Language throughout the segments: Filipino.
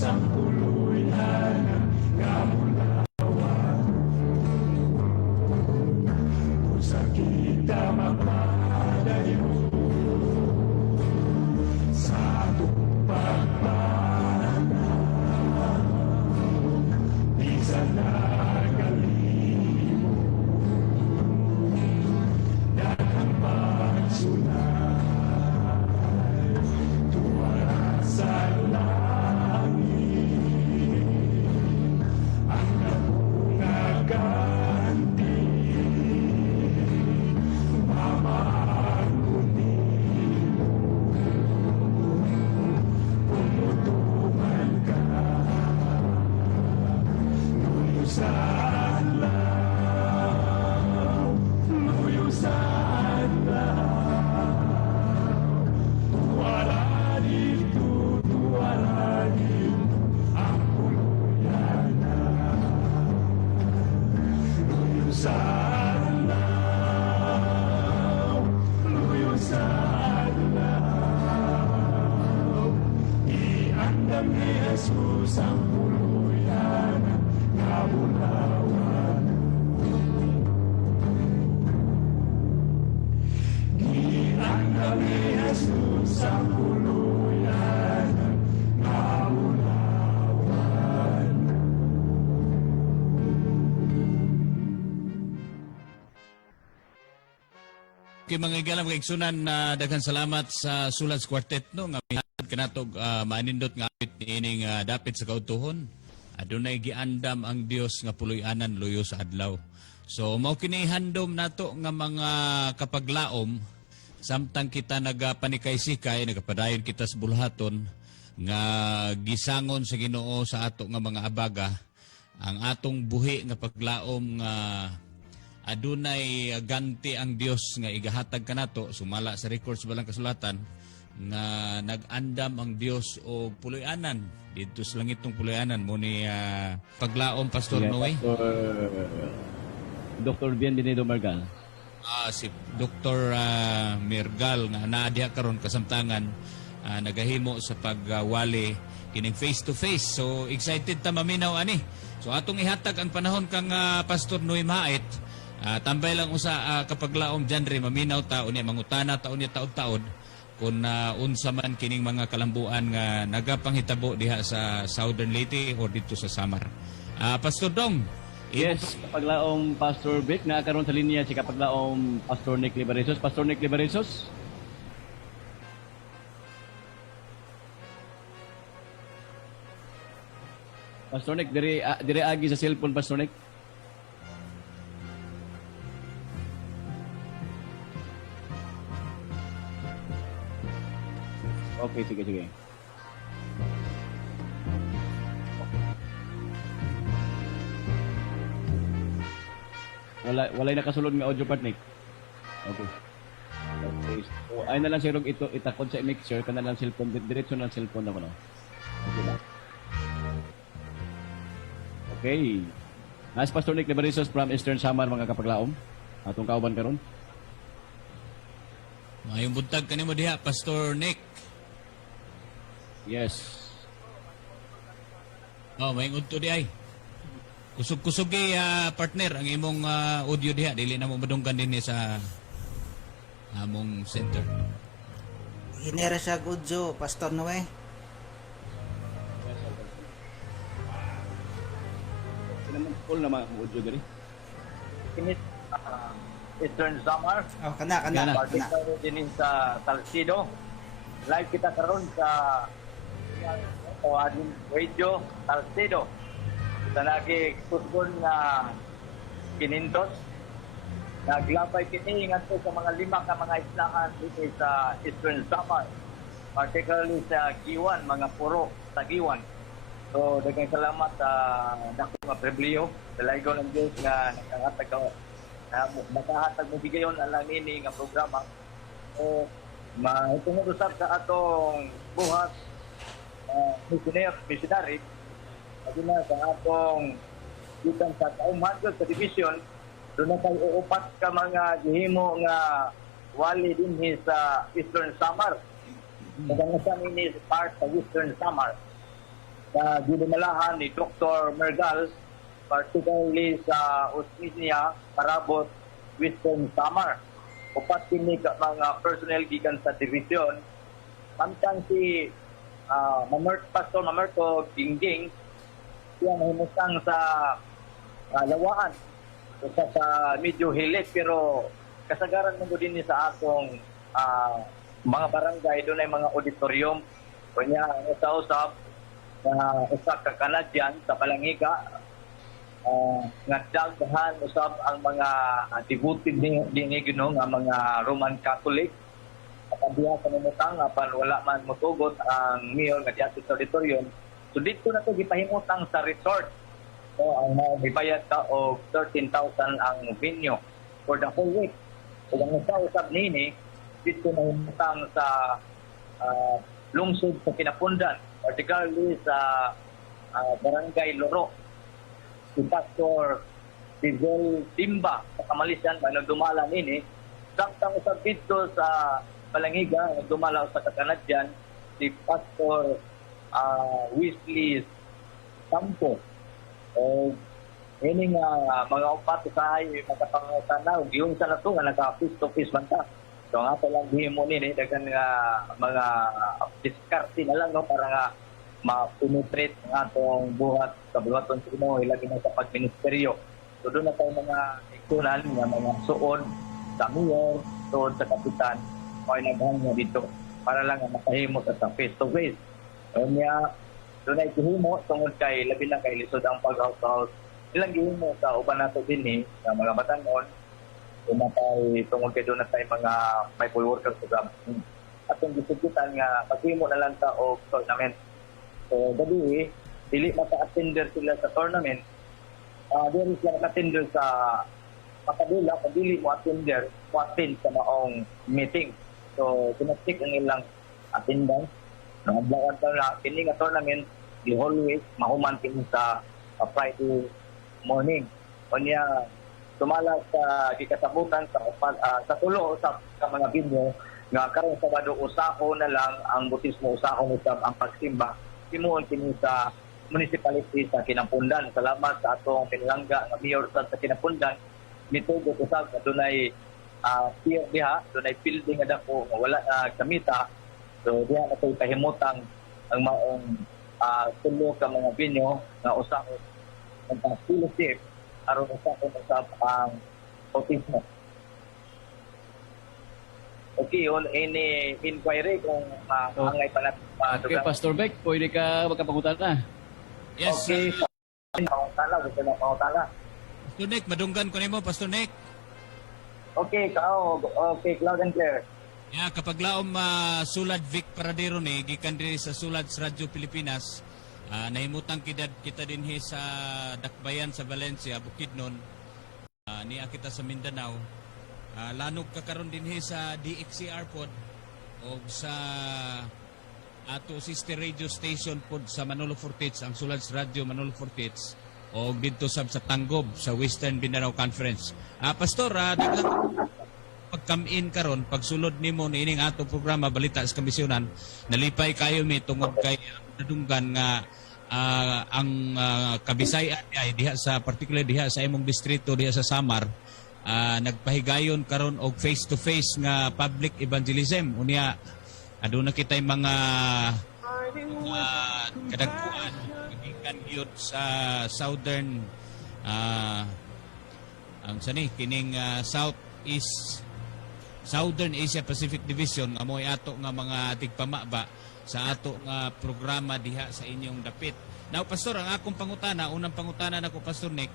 ang puluyanan nga mulawan. Usa kita magpadayon sa atong pagpanaw. Bisan na kalimo daghang pagsulay tuwara sa langit. Ang napungaganti mamagpunimo pumutungan ka nuyo sa adlaw, nuyo sa adlaw. Tuwala dito ang puluyanan. Nuyo sa adlaw, nuyo sa adlaw. Iandam ni Jesus ang puluyanan nga bulawan. Iandam ni Jesus ang puluyanan nga bulawan. Kay mga igalam kay igsunan na daghan salamat sa Sulats Quartet no nga mihatag kanatog maanindot nga apit niining dapit sa kautuhon. Adunay giandam ang Dios nga puloy-anan luyo sa adlaw. So mao kini handom nato nga mga kapaglaom samtang kita nagapanikay-sikay nagapadayon kita sa bulhaton nga gisangon sa Ginoo sa ato nga mga abaga ang atong buhi nga paglaom nga adunay ganti ang Dios nga igahatag kanato sumala sa records balang kasulatan nga nag-andam ang Dios og puloy-anan dito sa langitong puloy-anan mo ni paglaom Pastor Noe. Dr. Bienvenido Margal. Si Dr. Mergal nga naadya karon kasamtangan nagahimo sa pagwali kining face to face. So excited ta maminaw ani. So atong ihatag ang panahon kang Pastor Noe Mait. Tambay lang usa kapag laom genre maminaw ta unya mangutana ta unya taud-taud kung unsa man kining mga kalambuan nga nagapanghitabo diha sa Southern Leyte or dito sa Samar. Pastor Dong. Yes, kapaglaong Pastor Vic na karon sa linya si kapaglaong Pastor Nick Liberisos. Pastor Nick Liberisos. Pastor Nick, dire agi sa cellphone, Pastor Nick. Okay, sige. Walay nakasulod nga audio part, Nick. Okay. So, ay na lang sirog ito itakod sa mixer kana lang cellphone diretso na cellphone na ko no. Okay ba? Okay. Nas Pastor Nick Liberisos from Eastern Samar mga kapaglaom. Atong kauban karon. Mayong buntag kanimo diha Pastor Nick. Yes. Mayong udto di ay. Kusog-kusog partner ang imong audio diha dili na mo madunggan dinhi sa among center. Inera sa Gudjo, Pastor Noe. Naman full naman ang audio diri. Init Eastern Samar. Oh, kana. Particular din sa Salcido. Live kita karon sa Adin Radio Salcido. Sa lagi kusgon nga kinintos. Naglapay kini ngadto sa mga lima ka mga islahan dito sa Eastern Samar. Particularly sa Giwan, mga puro sa Giwan. So, daghang salamat sa dako nga pribileyo sa laygo ng Diyos nga nakahatag mo bigayon alang ini nga programa. So, mahitungod usab sa atong buhat missionary Pati na sa atong gikan sa Taumagod sa division, doon na tayo uupat ka mga gihimo nga wali dinhi sa Eastern Samar. Kadangasan ini part sa Eastern Samar. na ginumalahan ni Dr. Mergal, particularly sa Osminia, Carabos, Western Samar. Upat kini ka mga personnel gikan sa division. Samtang si Pastor Mamerto Gingging, siya nahimutang sa lawaan. Usa sa medyo hilit, pero kasagaran mo din sa atong mga barangay, doon ay mga auditorium. Kanya ang usap na usa ka Canadian sa Balangiga, nga daghan usab ang mga devoted din Ginoo nga mga Roman Catholic. At diha sa namutang apan wala man motugot ang mayor nga diha sa auditorium. So dito na to gipahimutang sa resort. So ang gibayad ka og 13,000 ang venue for the whole week. So ang usab nini dito na himutang sa lungsod sa Kinapundan, particularly sa Barangay Loro. Si Pastor Rizal Timba sa Kamalisan ba nagdumala nini, samtang usab dito sa Balangiga nagdumala sa Canadian si Pastor Wesley Sampo. Ini nga mga upat usahay magkapangutana ug yung sa nato nga naka-face to face man ta. So nga lang himo nini dagan nga mga diskarte na lang no para nga ma-penetrate ang atong buhat sa buhaton sino ilagi na sa pagministeryo. So doon na tayo mga ikunan nga mga suod sa mayor, suod sa kapitan, may naghangyo dito para lang makahimo sa face to face. Kanya doon ay gihimo tungod kay labi na kay lisod ang pag-house. Ilang gihimo sa uban nato din sa mga batanon. Doon na tayo tungod kay doon na tayo mga may poll worker program. Atong gisugitan nga paghimo na lang ta og tournament. So dali dili maka-attender sila sa tournament. Dili sila maka-attender sa Makadula, dili mo attender, mo attend sa maong meeting. So pinastik ang ilang attendance. Nangablawan ka na kini nga tournament di always mahuman kini sa Friday morning. Kanya tumala sa gikasabutan sa tulo sa mga video nga karon Sabado usaho na lang ang butismo, usaho usab ang pagsimba timuon kini sa municipality sa Kinapundan. Salamat sa atong pinalangga nga mayor sa Kinapundan. Mitugot usab na dunay pier diha, dunay building nga dako nga wala kamita. So diha na tayo kahimutang ang maong tulo ka mga binyo nga usaho ang fellowship aron usab ang autismo. Okay, on any inquiry kung angay pa natin. Okay, Pastor Beck, pwede ka magkapangutan na. Yes, Okay, pangutana, gusto na pangutana. Pastor Nick, madunggan ko nimo Pastor Nick. Okay, okay, loud and clear. Ya, kapag laom Sulad Vic Paradero ni gikan diri sa Sulad sa Radyo Pilipinas, nahimutang kita dinhi sa Dakbayan sa Valencia, Bukidnon. Niya kita sa Mindanao. Lanog ka karon dinhi sa DXCR pod o sa ato sister radio station pod sa Manolo Fortich, ang Sulad sa Radyo Manolo Fortich, o dito sa Tanggob sa Western Mindanao Conference. Pastor, pag-come-in karon, pagsulod nimo niining ato programa Balita sa Kamisyonan, nalipay kayo mi tungod kay nadunggan nga ang Kabisayan ay diha sa particular diha sa imong distrito diha sa Samar, nagpahigayon karon og face to face nga public evangelism. Unya aduna kitay mga kadagkuan gikan gyud sa southern ang sani kining Southern Asia Pacific Division nga moy ato nga mga tigpamaba sa ato nga programa diha sa inyong dapit. Now Pastor, ang akong pangutana, unang pangutana nako Pastor Nick,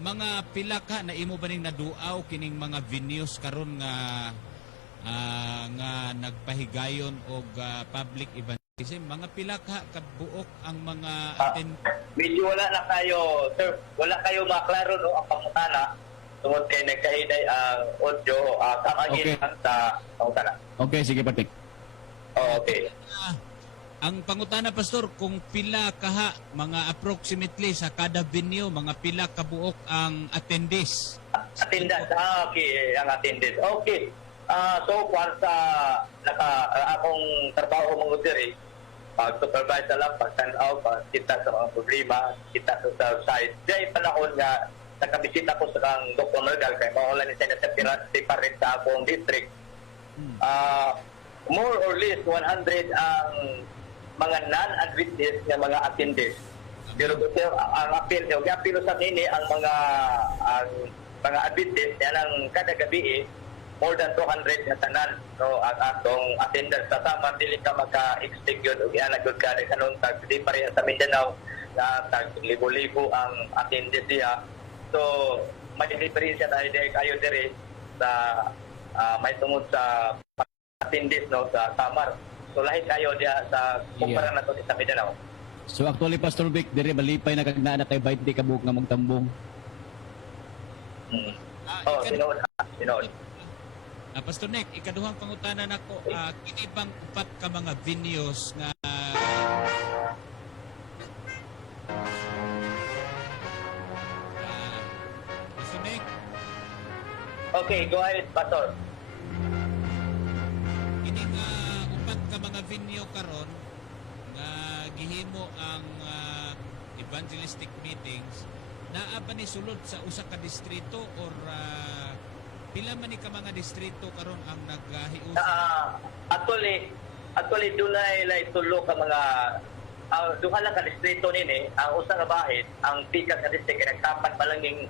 mga pila ka na imo ba ning naduaw kining mga venues karon nga nagpahigayon og public evangelism? Mga pila ka kabuok ang mga Medyo wala na kayo, sir. Wala kayo maklaro no ang pangutana. Tungod kay nagkahiday ang audio, kakagin Okay. sa pangutana. Okay, sige Patik. Okay. ang pangutana Pastor, kung pila kaha mga approximately sa kada venue, mga pila kabuok ang attendees? Attendance. Okay, ang attendance. Okay. So far sa akong trabaho mga diri, pag-supervise na lang, pag-tanaw, pag-kita sa mga problema, kita sa side. Dahil panahon nga, nakabisita ko sa kang Dr. Mergal, kay maulan ni Senator separate sa akong district. More or less 100 ang mga non-admitted na mga attendees. Pero ang appeal, yung appeal sa nini ang mga admitted, yan ang kada gabi more than 200 na tanan. So, ang atong attendance sa Samar, dili ka maka-expect yun, o ianagod ka rin kanong tag, di pa rin sa Mindanao, na tag libo-libo ang attendance siya. So, may diferensya tayo kayo dire sa may tungod sa attendance no, sa Samar. So, lahit kayo diya sa kumpara na to sa Mindanao. So actually Pastor Vic, dire malipay na kagnana kay 20 ka buok nga magtambong. Sinood. Pastor Nick, ikaduhang pangutanan nako, kini bang upat ka mga venues nga Pastor Nick, Okay, go ahead, Pastor. kini nga upat ka mga venue karon nga gihimo ang evangelistic meetings, naa ba ni sulod sa usa ka distrito or pila man ni ka mga distrito karon ang naghiusa? Actually dunay lay tulo ka mga duha lang ka distrito nini. Ang usa ka bahid, ang pika ka distrito nagtapat pa lang ning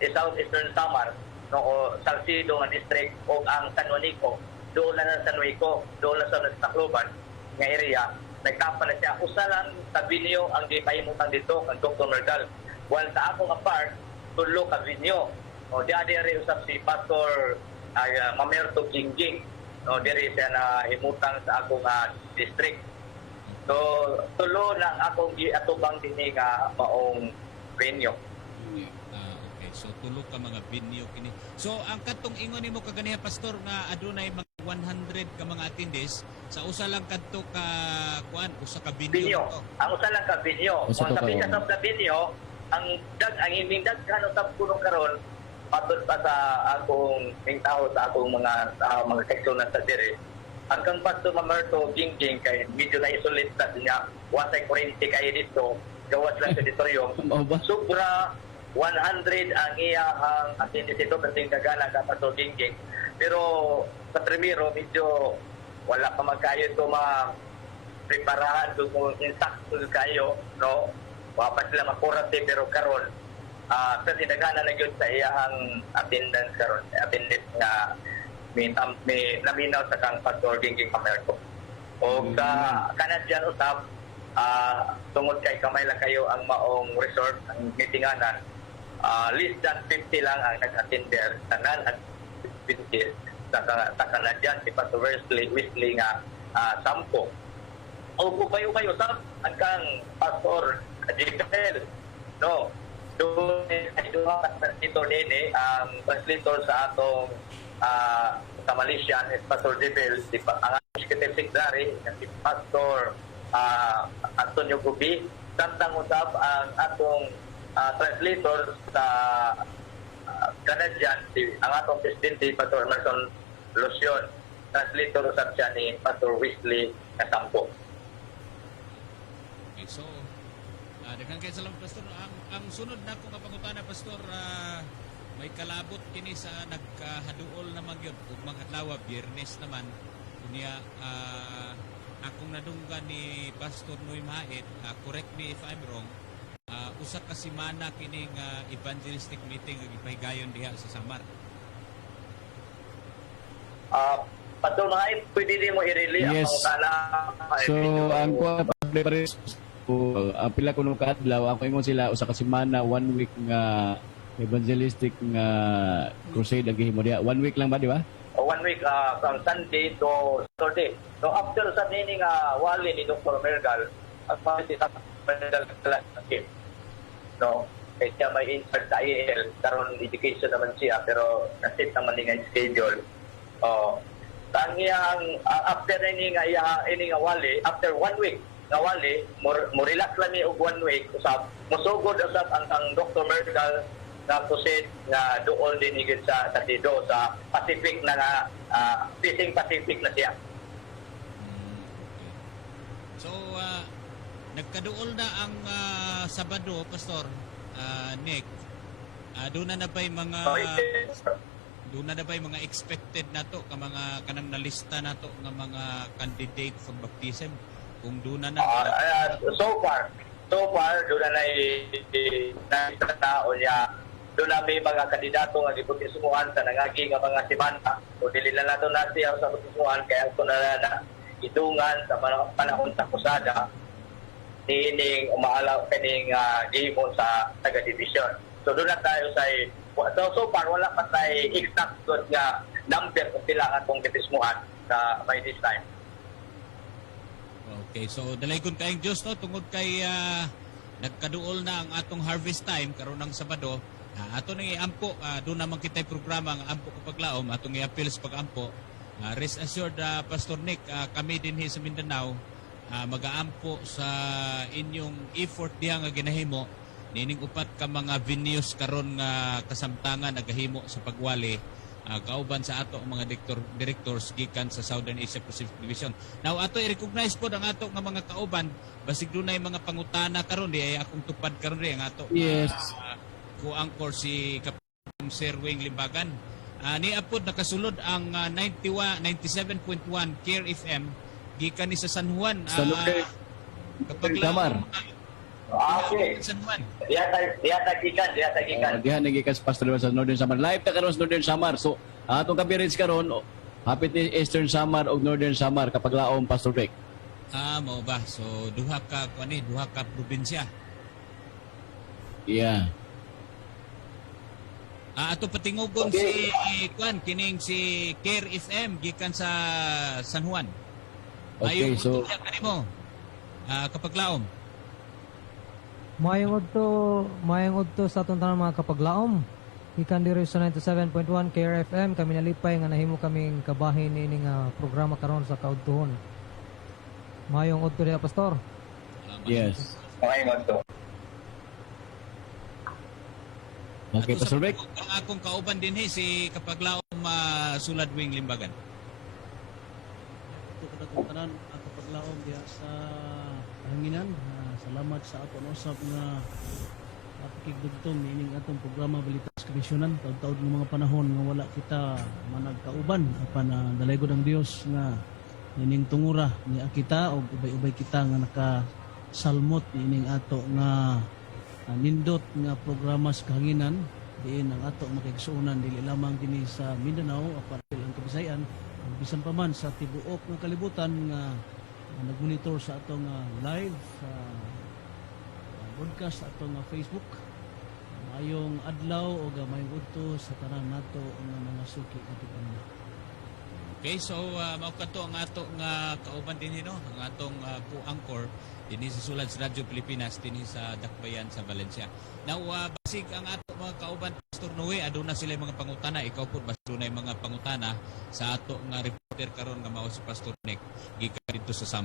Southeastern Samar no o Salcido nga district o ang San Juanico. Doon na San Juanico, doon na sa Tacloban nga area. Nagtapat na siya. Usa lang sa venue ang gipahimutan dito ang Dr. Mergal. While sa akong apart, tulo ka venue. O di rin usap si Pastor Mamerto Gingging. No, diri siya na himutang sa akong district. So, tulo lang akong giatubang dinhi nga maong venue. Okay, so tulo ka mga venue kini. So, ang katong ingon nimo kaganiya pastor nga adunay mga 100 ka mga attendees sa usa lang kadto ka kuan, usa ka venue. Ang usa lang ka venue. Kung sa pika sa venue, ang iming daghan usab kuno karon patod pa sa akong tao sa akong mga seksyon na sa dire. Hanggang Pastor Mamerto Gingging kay medyo na isolate sa niya, wasay 40 kayo dito, gawas lang sa auditorium. Sobra 100 ang iyang attendance dito kasi gagana ka Pastor Gingging. Pero sa primero, medyo wala pa magkayo ito preparahan kung insakto kayo, no? Wapa sila makurate pero karon sa sinagana na yun sa iyang attendance karon, attendance nga may naminaw sa kang Pastor Gingging Mamerto. O sa Canadian usap, tungod kay kamay lang kayo ang maong resort, ang meetinganan, less than 50 lang ang nag-attender sa non-attendance sa Canadian, si Pastor Wesley nga 10. O kung kayo sa hanggang Pastor Jigel, no? Doon ay doon translator nini ang translator sa atong sa Malaysian is Pastor Jebel, ang Executive Secretary si Pastor Antonio Gubi, samtang usap ang atong translator sa Canadian, ang atong Presidente Pastor Emerson Lucion, translator usap siya ni Pastor Wesley Kasampo. Okay, so daghang kay salamat pastor. Ang sunod na ko nga pangutana pastor, may kalabot kini sa nagkahaduol na magyud ug mga adlaw Biyernes naman unya akong nadunggan ni Pastor Noy Mahit, correct me if I'm wrong, usa ka semana kining evangelistic meeting nga gipahigayon diha sa Samar. Pastor Mahit, pwede din mo i-relay ang pangutana. So ang kuha pares ang pila kuno ka adlaw ako ingon sila usa ka semana, 1 week nga evangelistic nga crusade ang gihimo diha. 1 week lang ba di ba? 1 week from Sunday to Saturday. So after sa nini nga wali ni Dr. Mergal, ang pati sa Mergal class team. No, kaya siya may insert sa IEL, karon education naman siya pero nasit naman ni nga schedule. Ang iyang after nini nga ini nga wali, after 1 week nga wali, mo relax lang ni og 1 week usab. Musugod usab ang Dr. Mergal na crusade nga dool din higit sa Tido sa Pacific na fishing Pacific na siya. So, nagkaduol na ang Sabado, Pastor Nick. Doon na ba'y mga expected nato ka mga kanang nalista nato nga mga candidate for baptism kung doon na so far doon na tao niya doon na may mga kandidato nga gibaptismuhan sa nangagi nga mga semana o dili na nato na siya sa baptismuhan kaya ito na idungan sa panahon sa kusada niining umaalaw kaning gihimo sa taga-division. So doon na tayo sa so far wala pa tayo exact good nga number kung pila atong baptismuhan sa by this time. Okay, so dalaygon kayong Dios no tungod kay nagkaduol na ang atong harvest time karon ng Sabado. Ato nang iampo doon naman kitay programa nga ampo kapag laom atong i-appeal sa pag-ampo. Rest assured Pastor Nick, kami din sa Mindanao mag-aampo sa inyong effort diha nga ginahimo nining upat ka mga venues karon nga kasamtangan nagahimo sa pagwali kauban sa ato ang mga directors gikan sa Southern Asia Pacific Division. Now ato i-recognize po ang ato nga mga kauban basig dunay mga pangutana karon di ay akong tupad karon ri ang ato Yes. co-anchor si Kapiteng Sir Wing Limbagan. Niapod nakasulod ang 97.1 Care FM gikan ni sa San Juan. Sa lugar Kapag Samar. Okay. San Juan. Diya tagikan. Diha nagikas Pastor sa Northern Samar. Live ta karon sa Northern Samar. So atong coverage karon hapit ni Eastern Samar o Northern Samar kapag laom Pastor Rick. Mao ba? So duha ka probinsya. Yeah. Ato patingugon Okay. kining si Care FM gikan sa San Juan. Okay, so kanimo kapag laom. Mayong udto sa atong tanan mga kapaglaom. Ikan diri sa 97.1 KRFM kami nalipay nga nahimo kaming kabahin ini nga programa karon sa kaudtuhon. Mayong udto diha pastor. yes. Okay mo to. Okay, Pastor Rick. Ang akong kauban din si kapag laom Sulad Wing Limbagan. Ito kadakong tanan ang kapaglaom diha sa hanginan. Salamat sa aton usap nga pakigdugtong nining atong programa Balitas Komisyonan taud-taud ng mga panahon nga wala kita managkauban apan dalaygon ang Dios nga nining tungura ni kita og ubay-ubay kita nga nakasalmot nining ato nga nindot nga programa sa kahanginan diin ang ato makigsuonan dili lamang dinhi sa Mindanao apan ang Kabisayan bisan pa man sa tibuok nga kalibutan nga nag-monitor sa atong live sa broadcast sa atong Facebook. Mayong adlaw o gamayong udto sa tanan nato nga mga suki katipunan. Okay, so mao kadto ang ato nga kauban din ang atong co-anchor dinhi sa Sulad sa Radyo Pilipinas dinhi sa Dakbayan sa Valencia. Now basig ang ato mga kauban Pastor Noe aduna sila mga pangutana, ikaw pud basta dunay mga pangutana sa ato nga reporter karon nga mao si Pastor Nick gikan dito sa Sam.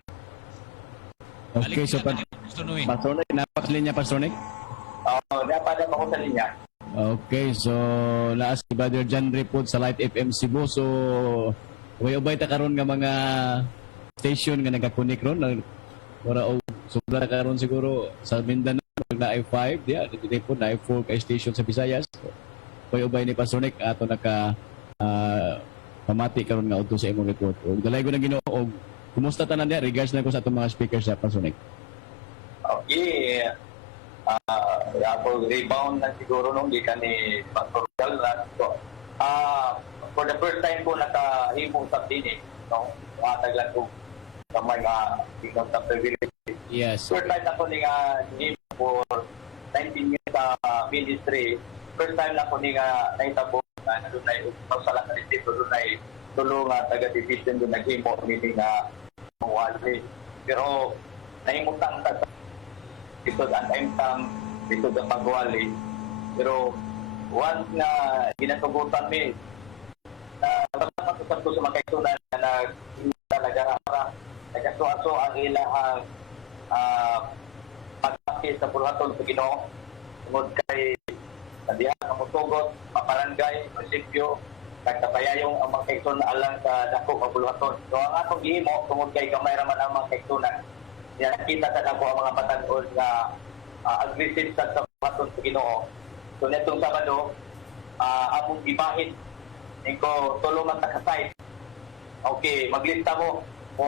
Okay, so Pastor Noe. Pastor Nick, napaklinya Pastor Nick. Dapat ako sa linya. Okay, so laas si Brother John Report sa Light FM Cebu. So ubay ta karon nga mga station nga nagakunik ron ora og sobra ta karon siguro sa Mindanao na I5 dia dito po na I4 ka station sa Visayas. Ubay ni Pastor Nick ato naka pamati karon nga udto sa imong report. Og dalay ko na Ginoo og kumusta tanan dia regards na ko sa atong mga speakers sa Pastor Nick. Okay. Ako rebound na siguro nung gikan ni Pastor Gallas. So, for the first time ko nakahimo sa dini, no? Taglan ko sa mga ikon sa privilege. Yes. First time ako ni himo for 19 years sa ministry. First time na ako ni naitabo na doon ay masala ka dito doon ay tulong taga-division doon naghimo ni nga mawali. Pero nahimutang sa ito ang time dito sa pagwali. Pero once na ginatugutan mi na pagpapatusan ko sa mga kaitunan na talaga nagkasuaso ang ilahang pagpapit sa pulhaton sa Ginoo tungod kay diha ang mutugot, maparangay, munisipyo, nagkapayayong ang mga kaitunan alang sa dako nga pulhaton. So ang atong gihimo tungod kay gamay raman ang mga kaitunan Yan nakita sa dako ang mga batan-on nga aggressive sa maton sa Ginoo. So netong Sabado, among gibahin niko tulo man ta ka site. Okay, maglista mo o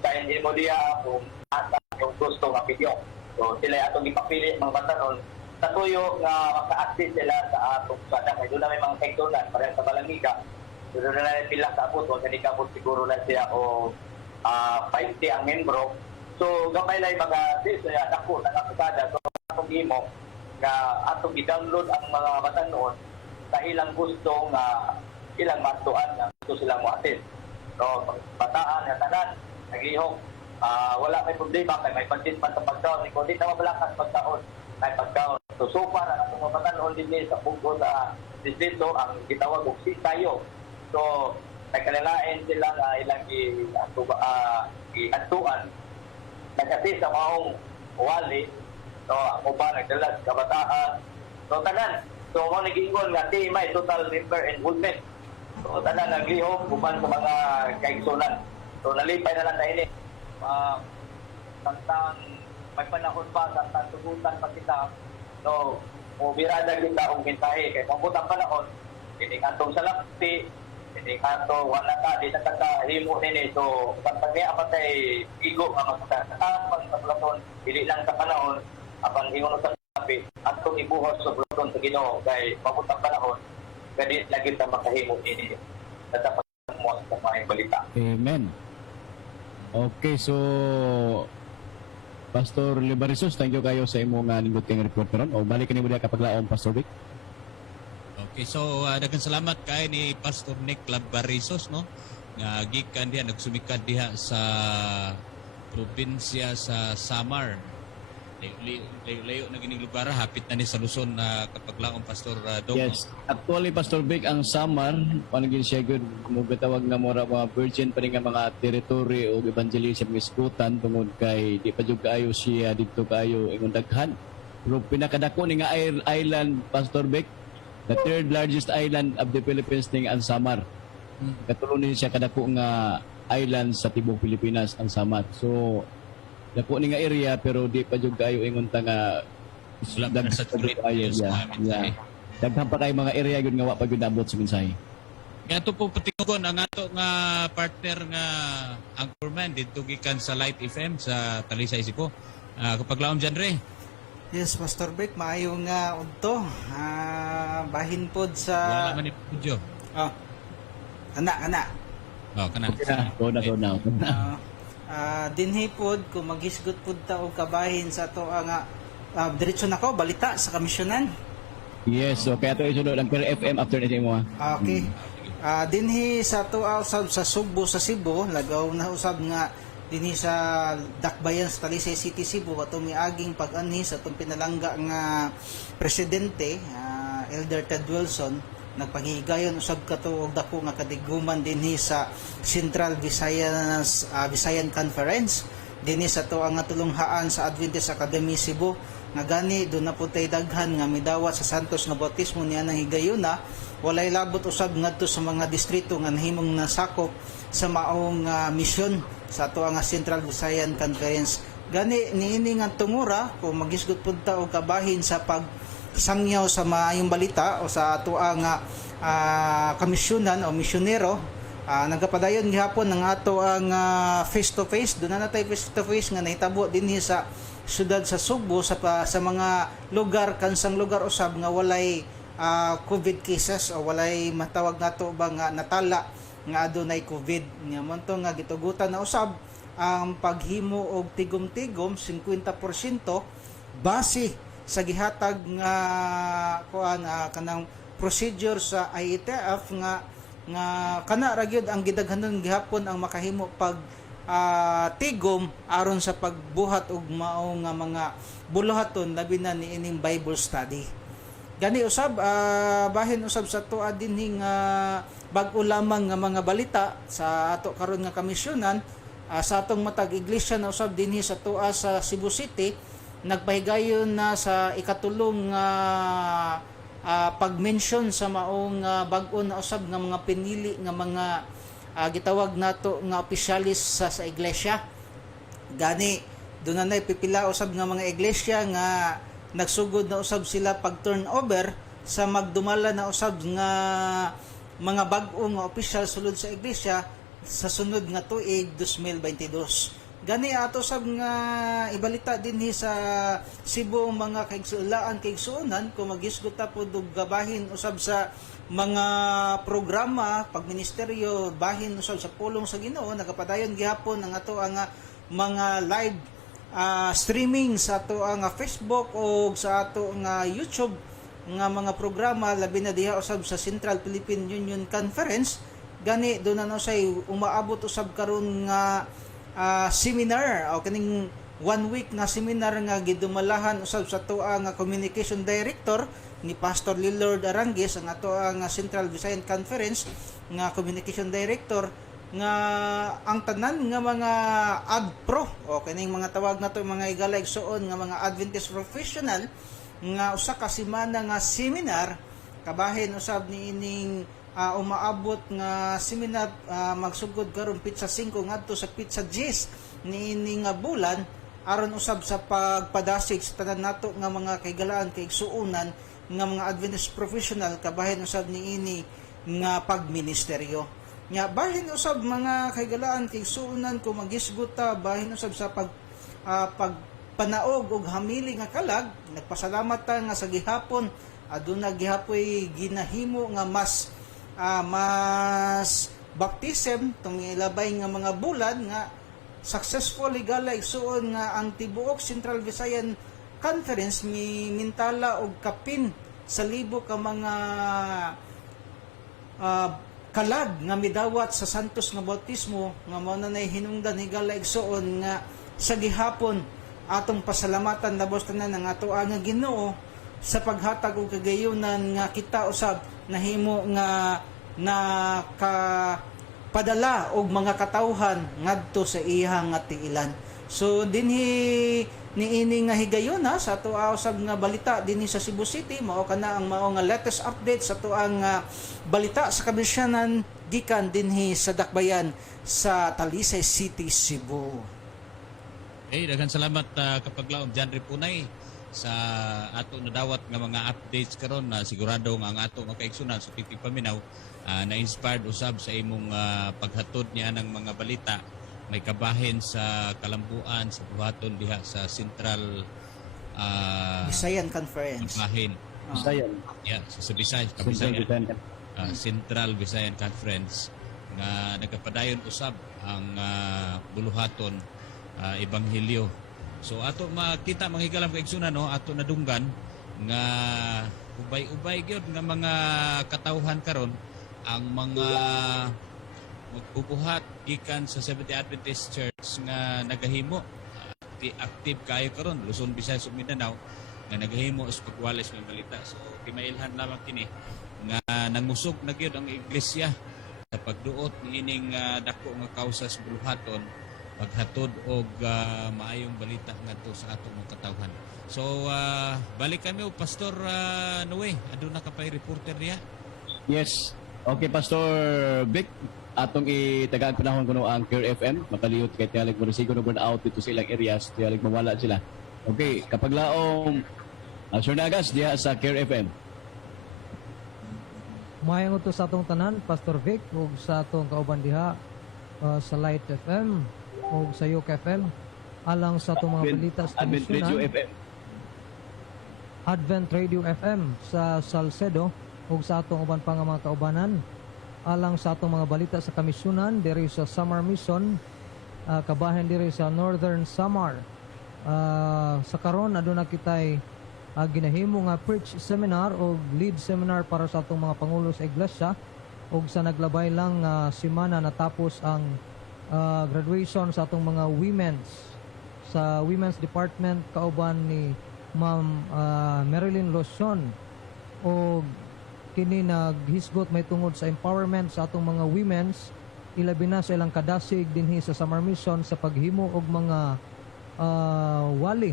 sign in mo diya kung asa yung gusto nga video. So sila atong ipapili mga batanon sa tuyo nga maka-access sila sa atong sada. Kaya doon na may mga sektoran para sa Balangiga. So doon na pila sa abot o ganika po siguro na siya o 50 ang membro. So gamay lang mga sila dako na kapasada. So atong imo nga atong i-download ang mga batanon sa ilang gusto nga ilang matuan nga gusto silang mo-attend. So, bataan, nga tanan, naglihok, wala may problema, kay may budget man sa pagkaon, kung di na mabalakas pagkaon, may pagkaon. So far, ang atong mga batanon din sa pugo sa distrito, ang gitawag og tayo. So, nagkalilain sila nga ilang i-atuan, nagkasi sa maong wali, so, ang uba, nagdalas, kabataan, so, tanan, so, kung nag-ingon nga, may total member enrollment. So, tanan naglihok, uban sa mga kaigsunan. So, nalipay na lang sa ini. Tantang may panahon pa, tantang tugutan pa kita. So, birada kita ang mensahe. Kaya kung butang panahon, hindi katong salapti, hindi kato, wala ka, di na kakahimo nini. So, tantang niya, apatay igo nga magkakatapan sa platon, hindi lang sa panahon, apan ingon sa sabi, atong ibuhos sa platon sa Ginoo. Kaya kung butang panahon, kaya lagi na makahimo ini. Dapat mo sa mga balita. Amen. Okay, so Pastor Libarisos, thank you kayo sa imong ninduteng report karon. O balik kanimo diha kapag laom, Pastor Vic. Okay, so daghang salamat kay ni Pastor Nick Labarisos, no? Nga gikan diha nagsumikad diha sa probinsya sa Samar. Layo na gining lugar, hapit na ni sa Luzon na kapag laom, Pastor Dong. Yes. Actually, Pastor Vic, ang Samar, panagin siya good, mugatawag nga mura mga virgin pa rin nga mga territory o evangelism iskutan tungod kay di pa jud kaayo siya dito kaayo ingon daghan. Pero pinakadako ni nga island, Pastor Vic, the third largest island of the Philippines ning ang Samar. Katulong siya kadako nga island sa tibok Pilipinas ang Samar. So dako ni nga area pero di pa jud kaayo ingon ta nga Wala pa sa tuloy sa mensahe. Daghan pa kay mga area gyud nga wa pa gyud abot sa mensahe. Kaya ito po patingon ang ato nga partner nga anchorman dito gikan sa Light FM sa Talisay Sico. Kapag laom dyan, Re. Yes, Pastor Beck, maayo nga udto. Bahin pod sa Wala man ni Pudyo. Ana. Kana. Go na. Dinhi pod kung maghisgot pod ta og kabahin sa to nga diretso nako balita sa komisyonan. Yes, so kaya ito isunod ang Kira FM after nito mo. Okay. Dinhi sa to usab sa Subo sa Cebu, lagaw na usab nga dinhi sa Dakbayan sa Talisay City, Cebu katong miaging pag-anhi sa tong pinalangga nga presidente, Elder Ted Wilson, nagpanghigayon usab kato og dako nga kadiguman dinhi sa Central Visayan Conference dinhi sa to ang tulunghaan sa Adventist Academy Cebu nga gani do na putay daghan nga midawat sa Santos nga bautismo niya nang higayuna walay labot usab ngadto sa mga distrito nga nahimong nasakop sa maong misyon sa to ang Central Visayan Conference gani niini nga tungura kung magisgot pud ta og kabahin sa pag sangyaw sa maayong balita o sa ato ang komisyonan o misyonero nagapadayon gihapon ng ato ang face to face doon na natay face to face nga nahitabo dinhi sa syudad sa Subo sa mga lugar kansang lugar usab nga walay COVID cases o walay matawag nato ba nga natala nga adunay COVID nya monto nga gitugutan na usab ang paghimo og tigom-tigom 50% base sa gihatag nga kanang procedure sa IETF nga kana ra gyud ang gidaghanon gihapon ang makahimo pag tigom aron sa pagbuhat og mao nga mga buluhaton labi na niining Bible study. Gani usab bahin usab sa tuwa dinhi nga bag-o lamang nga mga balita sa ato karon nga komisyonan sa atong matag iglesia na usab dinhi sa tuwa sa Cebu City nagpahigayon na sa ikatulong pag-mention sa maong bag-o na usab nga mga pinili nga mga gitawag nato nga opisyalis sa iglesia Gani doon na pipila usab nga mga iglesia nga nagsugod na usab sila pag turnover sa magdumala na usab nga mga bag-o nga opisyal sulod sa iglesia sa sunod nga tuig 2022. Gani ato sab nga ibalita dinhi sa Cebu mga kaigsulaan kaigsuonan kung magisgot ta pod og gabahin usab sa mga programa pagministeryo bahin usab sa pulong sa Ginoo nagapadayon gihapon ang ato ang mga live streaming sa ato ang Facebook o sa ato nga YouTube nga mga programa labi na diha usab sa Central Philippine Union Conference. Gani doon na say umaabot usab karon nga seminar o kaning 1 week nga seminar nga gidumalahan usab sa tuwa nga communication director ni Pastor Lillard Arangues ang ato ang Central Visayan Conference nga communication director nga ang tanan nga mga AdPro o kaning mga tawag nato mga igalaysoon nga mga Adventist professional nga usa ka semana nga seminar kabahin usab ni ining umaabot nga seminar magsugod karon pitsa 5 ngadto sa pitsa 10 niini nga bulan aron usab sa pagpadasig sa tanan nato nga mga kaigalaan kaigsuonan nga mga Adventist professional kabahin usab niini nga pagministeryo nya bahin usab mga kaigalaan kaigsuonan kung magisgot ta bahin usab sa pagpanaog og hamili nga kalag nagpasalamat ta nga sa gihapon aduna gihapoy ginahimo nga mas baptism tong ilabay nga mga bulan nga successfully gala igsuon nga ang tibuok Central Visayan Conference mintala og kapin sa libo ka mga kalag nga midawat sa santos nga bautismo nga mao na nay hinungdan higala igsuon nga sa gihapon atong pasalamatan labos tanan ang ato nga Ginoo sa paghatag og kagayunan nga kita usab nahimo nga padala og mga katawhan ngadto sa iyang nga tiilan. So dinhi niini nga higayon sa ato usab nga balita dinhi sa Cebu City mao kana ang mao nga latest update sa ato ang balita sa kabisyanan gikan dinhi sa Dakbayan sa Talisay City, Cebu. Daghan salamat kapaglaom John Ripunay sa ato nadawat nga mga updates karon na sigurado nga ang ato makaigsunan sa pipi paminaw na-inspired usab sa imong paghatod niya ng mga balita may kabahin sa kalambuan sa buhaton diha sa Central Visayan Conference. Kabahin. Visayan. Yeah, sa Bisaya, Central Visayan Conference nga nagapadayon usab ang buluhaton ebanghelyo. So ato makita manghigalam kay igsunan no ato nadunggan nga ubay-ubay gyud nga mga katawhan karon ang mga magbubuhat gikan sa Seventh-day Adventist Church nga nagahimo active kayo karon Luzon, Visayas ug Mindanao nga nagahimo sa pagwalis ng balita. So kimailhan lamang kini nga nangmusog na gyud ang iglesia sa pagduot niining dako nga kausa sa buluhaton paghatod og maayong balita ngadto sa atong mga katawhan. So balik kami og Pastor Noe, aduna ka pay reporter niya. Yes. Okay, Pastor Vic, atong itagaan panahon kuno ang Cure FM, makaliyot kay tiyalig mo resigo no burn out dito sa ilang areas, tiyalig mawala sila. Okay, kapag laom Sir Nagas diha sa Cure FM. Mayang utos sa atong tanan, Pastor Vic, ug sa atong kauban diha sa Light FM o sa Yok FM alang sa atong mga balita sa Advent Radio komisyonan FM. Advent Radio FM sa Salcedo ug sa atong uban pa nga mga kaubanan alang sa atong mga balita sa kamisyonan diri sa Samar Mission kabahin diri sa Northern Samar. Sa karon aduna kitay ginahimo nga preach seminar o lead seminar para sa atong mga pangulo sa iglesia ug sa naglabay lang semana natapos ang graduation sa atong mga women's department kauban ni Ma'am Marilyn Lotion o kini naghisgot may tungod sa empowerment sa atong mga women's ilabi na sa ilang kadasig dinhi sa Samar Mission sa paghimo og mga wali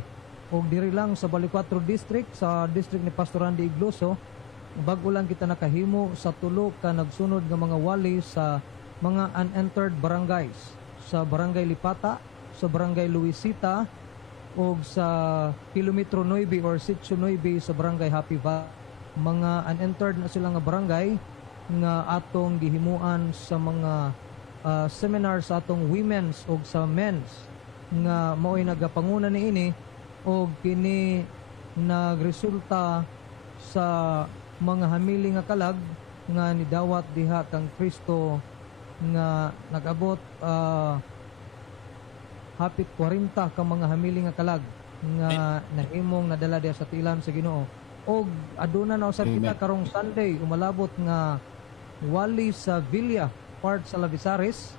og diri lang sa Balicuatro District sa district ni Pastor Randy Igloso bago lang kita nakahimo sa tulo ka nagsunod nga mga wali sa mga unentered barangays sa Barangay Lipata, sa barangay Luisita o sa kilometro 9 or sitio 9 sa barangay Happy Valley. Mga unentered na sila nga barangay nga atong gihimuan sa mga seminar sa atong women's o sa men's nga mao'y nagapanguna niini o kini nagresulta sa mga hamili nga kalag nga nidawat diha kang Kristo nga nag-abot hapit 40 ka mga hamili nga kalag nga nahimong nadala diha sa tilan sa Ginoo. Og aduna na usab kita karong Sunday umalabot nga wali sa Villa part sa Lavisaris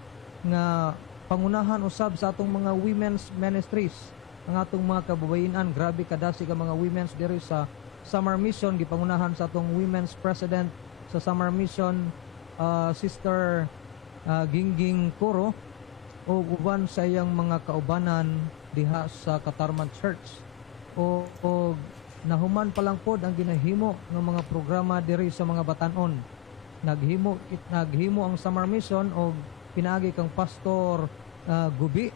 nga pangunahan usab sa atong mga women's ministries ang atong mga kababayenan. Grabe kadasi ka mga women's diri sa Summer Mission, gipangunahan sa atong women's president sa Summer Mission, Sister Gingging Coro o uban sa iyang mga kaubanan diha sa Katarman Church. O nahuman pa lang pod ang ginahimo ng mga programa diri sa mga batanon. Naghimo ang Summer Mission o pinaagi kang Pastor Gubi,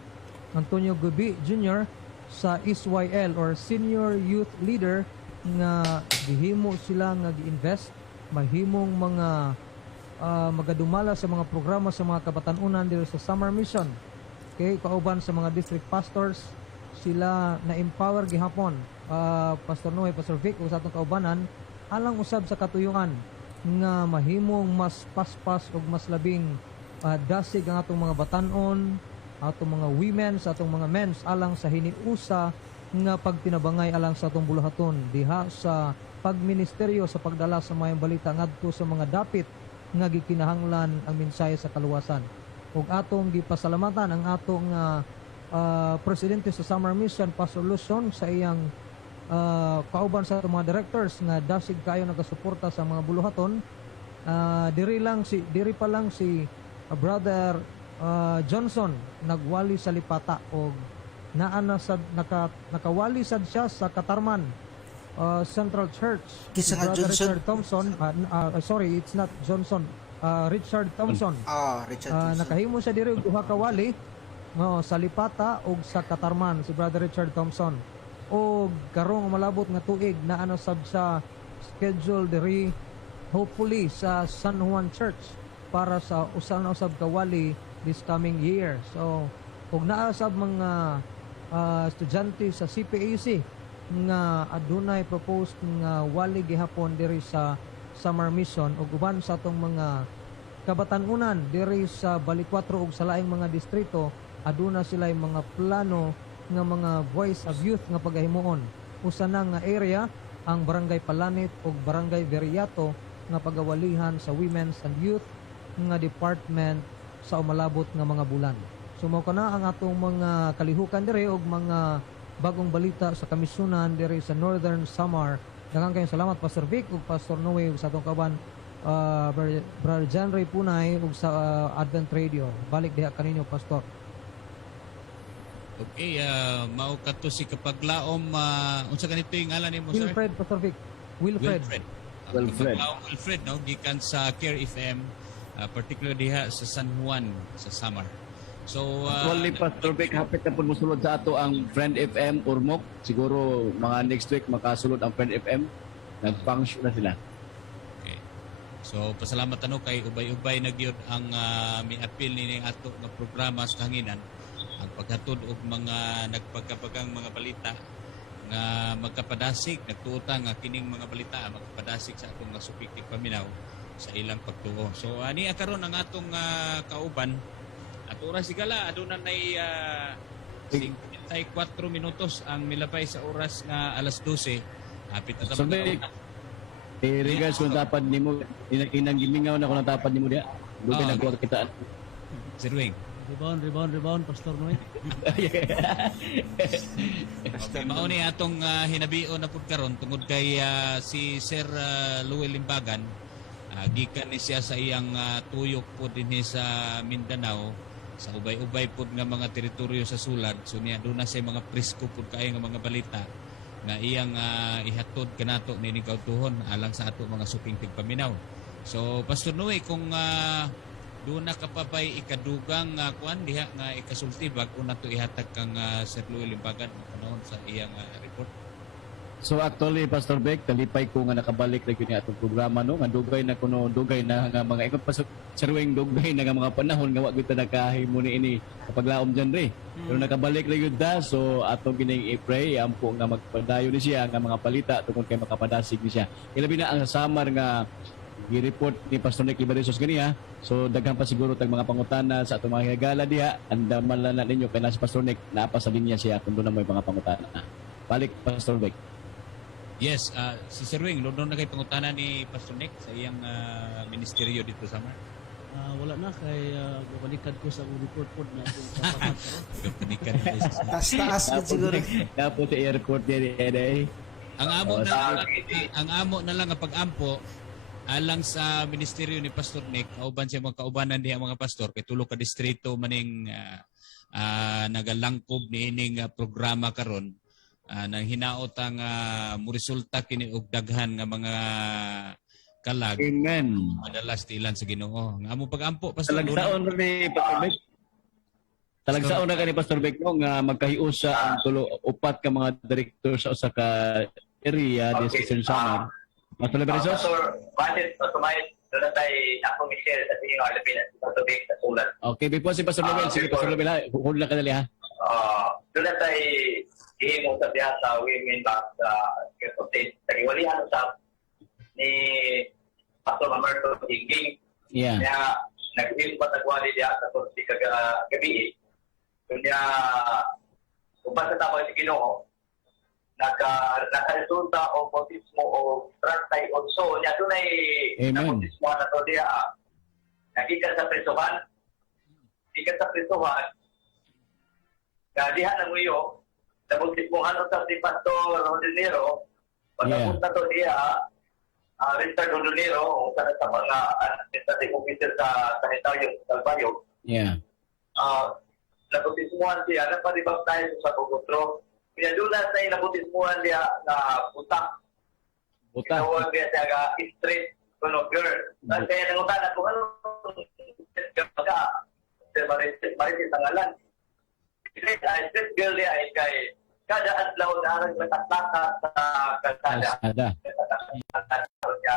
Antonio Gubi Jr. sa SYL or Senior Youth Leader nga gihimo sila nga gi-invest mahimong mga magadumala sa mga programa sa mga kabatanunan dito sa Summer Mission. Okay, kauban sa mga district pastors sila na empower gihapon Pastor Noe, Pastor Vic ug sa atong kaubanan alang usab sa katuyuan nga mahimong mas paspas ug mas labing dasig ang atong mga batanon, atong mga women, sa atong mga men's alang sa hiniusa nga pagtinabangay alang sa atong buluhaton diha sa pagministeryo sa pagdala sa mayang balita ngadto sa mga dapit nga gikinahanglan ang mensahe sa kaluwasan. Ug atong gipasalamatan ang atong presidente sa Summer Mission, Pastor Luzon, sa iyang kauban sa atong mga directors nga dasig kayo nagasuporta sa mga buluhaton. Diri pa lang si Brother Johnson nagwali sa Lipata og naana sad nakawali sad siya sa Katarman Central Church. Kisa nga Brother Johnson? Richard Thompson, sorry, it's not Johnson. Richard Thompson. Richard Johnson. Nakahimo siya diri og duha ka wali sa Lipata ug sa Katarman si Brother Richard Thompson. O karong malabot nga tuig na ano sab sa schedule diri hopefully sa San Juan Church para sa usab kawali this coming year. So ug naa sab mga estudyante sa CPAC nga adunay proposed nga wali gihapon diri sa Summer Mission ug uban sa atong mga kabatanunan diri sa Balicuatro ug sa laing mga distrito aduna sila mga plano nga mga voice of youth nga pagahimuon. Usa na nga area ang Barangay Palanit ug Barangay Veriato nga pagawalihan sa Women's and Youth nga department sa umalabot nga mga bulan. So mao kana ang atong mga kalihukan diri ug mga bagong balita sa kamisyonan diri sa Northern Samar. Daghang kayong salamat Pastor Vic ug Pastor Noe ug sa atong kaban Brother John Ray Punay ug sa Advent Radio. Balik diha kaninyo Pastor. Okay, mao kadto si kapaglaom unsa ganito yung ngalan nimo sir? Wilfred Pastor Vic. Wilfred. Wilfred. Wilfred no gikan sa Care FM particularly diha sa San Juan sa Samar. So Actually, Pastor Vic, hapit na po musulod sa ato ang Friend FM Urmok. Siguro mga next week makasulod ang Friend FM. Nag-function na sila. okay. So pasalamat ano kay ubay-ubay na gyud ang mi-appeal ni ato nga programa sa kahanginan ang paghatod og mga nagpagkapagang mga balita nga magkapadasig nagtuota nga kining mga balita magkapadasig sa atong supiktig paminaw sa ilang pagtuo. So ani karon ang atong kauban at oras sigala aduna nay 54 minutos ang milabay sa oras nga alas 12 hapit na So, Vic, regards kung dapat nimo inang gimingaw na kung dapat nimo diha. Doon nagkuha kita. Sir Wing. Rebound, Pastor Noy. Okay, mao ni atong hinabion na pud karon tungod kay si Sir Luel Limbagan gikan ni siya sa iyang tuyok pud dinhi sa Mindanao sa ubay-ubay pud nga mga teritoryo sa sulad. So niya doon na siya mga presko pud kaayo nga mga balita nga iyang ihatod kanato nining kautuhon alang sa ato mga suping tigpaminaw. So Pastor Noe, kung doon na kapabay ikadugang kuan diha nga ikasulti bago na to ihatag kang Sir Louie Limbagan panahon sa iyang report. So actually, Pastor Beck, talipay ko nga nakabalik na yun atong programa, no? Nga dugay na kuno, dugay na nga mga ikot pa sa ruwing dugay na nga mga panahon nga wag kita nakahimo ni ini kapaglaom dyan rin. Pero nakabalik na yun da, so atong gining i-pray, ampo nga magpadayo ni siya, nga mga palita, tungkol kay makapadasig ni siya. Ilabi na ang samar nga i-report ni Pastor Nick Liberisos ganiya. So daghan pa siguro tag mga pangutana sa atong mga higala diha. Andaman lang na ninyo kay na si Pastor Nick, naapa sa linya siya kung doon na may mga pangutana. Balik, Pastor Beck. Yes, si Sir Wing, doon na kay pangutana ni Pastor Nick sa iyang ministeryo dito sa Samar. Wala na kay babalikan ko sa report po na akong kapakat. Kapanikan. Taas gud siguro. Tapos sa airport niya ni Ang amo na lang ang pag-ampo alang sa ministeryo ni Pastor Nick, kauban siya mga kaubanan diha mga pastor kay tulo ka distrito maning nagalangkob niining programa karon. Nang hinaot ang muresulta kini og daghan nga mga kalag. Amen. Madalas tilan sa Ginoo. Nga amo pag-ampo Pastor. Talagsaon na ni Pastor Beck. Talagsaon na ka ni Pastor Beck no, nga magkahiusa ang tulo upat ka mga direktor sa usa ka area di sa Samar. Pastor Liberisos? Pastor, bakit sumayin doon na tayo ako Michelle sa tingin ng Alabina sa tubig sa sulat. Okay, before si Pastor Nobel, sige Pastor Nobel, hold lang ka dali ha. Doon na tayo ihimo sa biya sa women back sa Kirkote. Nagiwalihan sa ni Pastor Mamerto Hinging. Yeah. Kaya nag-ihimo pa tagwali diya sa Tursi kagabi. Kunya kung sa tama si Ginoo, nakaresulta o bautismo o trantay also. Niya doon ay bautismo na to diya. Nagikan sa prisuhan. Nagikan sa prisuhan. Diha na mo yun. Nabautismohan sa si Pastor Rodinero. Pagkabot na to diya, Richard Rodinero, sa mga administrative officer sa Sanitarium sa Calvario. Yeah. Nabautismohan siya, naparibak tayo sa Bogotro. Kaya doon na tayo nabautismohan diya na butak. Tinawag niya siya ka straight kuno girl. Kaya nangutan ako, ano maritis ang alan. Straight girl niya ay kay kada adlaw na ang matatlaka sa kalsada.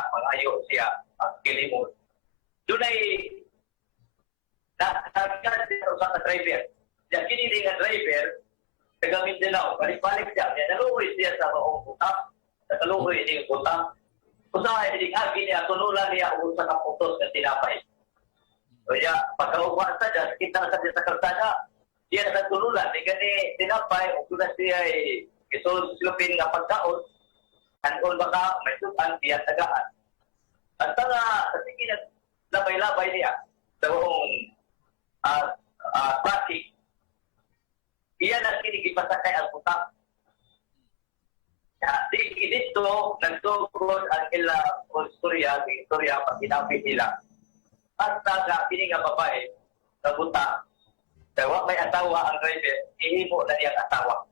Mangayo siya ang kilimot. Doon ay nakakagad siya sa driver. Diya kiniling ang driver, nagamit din ako, balik-balik siya. Kaya naluhoy siya sa maong butak. Nakaluhoy niya yung butak. Usahay, agi niya, tunulan niya sa kaputos ng tinapay. Kaya pagkaupuan sa dyan, kita na sa kalsada, siya na tunulan, di gani tinapay, o kung na siya ay isulupin nga pagkaon, anon baka may sukan, siya tagaan. At sa tingin na labay-labay niya, sa buong traffic, iyan ang kinigipasakay ang butak. Dito, nagtugod ang ilang istorya, pag ginamit nila. At nga babae, sa butak, dawa may asawa ang driver, ihimo na niyang asawa.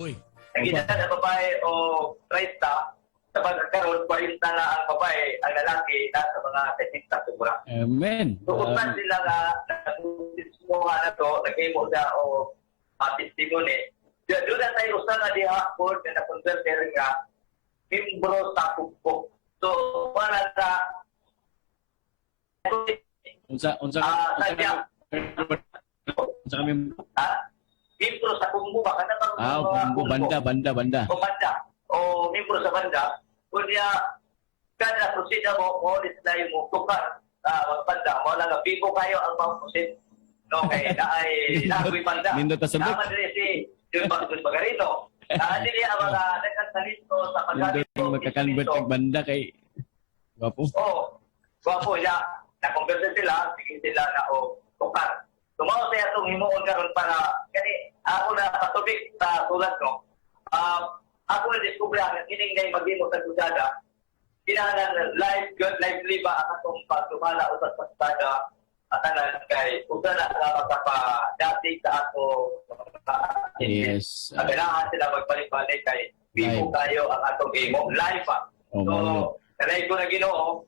Uy. Ang ginatan ng babae o 30, sa pagkakaroon, 40 na ang babae, ang lalaki, nasa mga 60 sobra. Amen. Tukutan sila nga, nag-tismoha na to, nag-ihimo na o testimony. Doon na tayo usa nga diha po na converter nga membro sa kubok. So para sa unsa kami membro sa kubok baka na banda. O membro sa banda. Kunya kada prosida mo na yung tukar banda mo lang bibo kayo ang mga prosid. No, kay naay nagoy banda. Nindot ta sabot. Tama dire si yung Bagarino. Dili ang mga nagkantalito sa paggamit. Nindot magka-convert kag banda kay gwapo. Gwapo ya. Na-convert sila, sige sila na tukar. Tumaw sa itong himuon karon para kani ako na patubig sa sulat no. Ako na diskubre ang kining ngay maghimo sa kusada. Kinahanglan live liba ang atong pagtumala usas sa kusada. Atanan kay usa na dati sa ato yes. Kailangan sila magbalik-balik kay bibo kayo ang atong imo live pa. So, kanay ko na Ginoo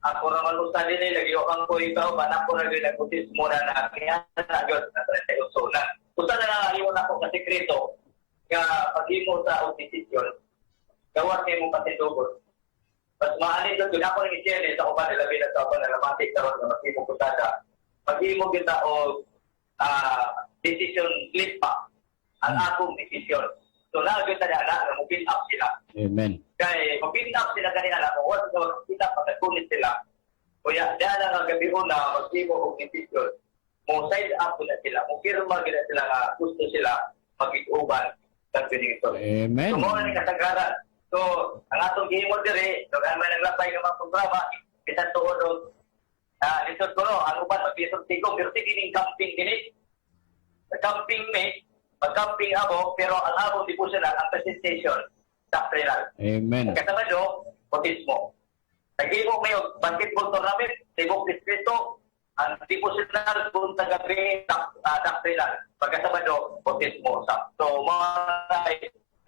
ako naman usa din lagi ang ko ikaw banak ko lagi nagbutis muna na kaya na gyud na 38 na. Usa na lang iyon ako ka sekreto nga paghimo sa og desisyon. Gawat nimo patidugod. Mas maanin doon ako ng i-share sa uban nila bilang sa uban na matik karon na maghimo ko sada. Paghimo kita og decision slip pa ang akong desisyon. So na gyud na na mo build up sila. Amen. Kay mag-build up sila kanina na kung wala sila pagkakunit sila. Kuya, dahil na gabi una, mag-simo og desisyon. Mo side up na sila. Mo firma gina sila nga gusto sila mag-iguban sa pinito. Amen. So mo na ni kasagaran. So ang atong gihimo dire, so kay may naglapay nga mga programa, bisan tuod og lisod ko no, ang uban mag-isog tigong, pero tiging camping gini. Sa camping me, pag-camping ako, pero ang akong devotional, ang presentation, doctrinal. Amen. Kasama do, bautismo. Nag-ibo may basketball tournament, tibok distrito, ang devotional kung tagabi doctrinal. Pagkasama do, bautismo. So, mga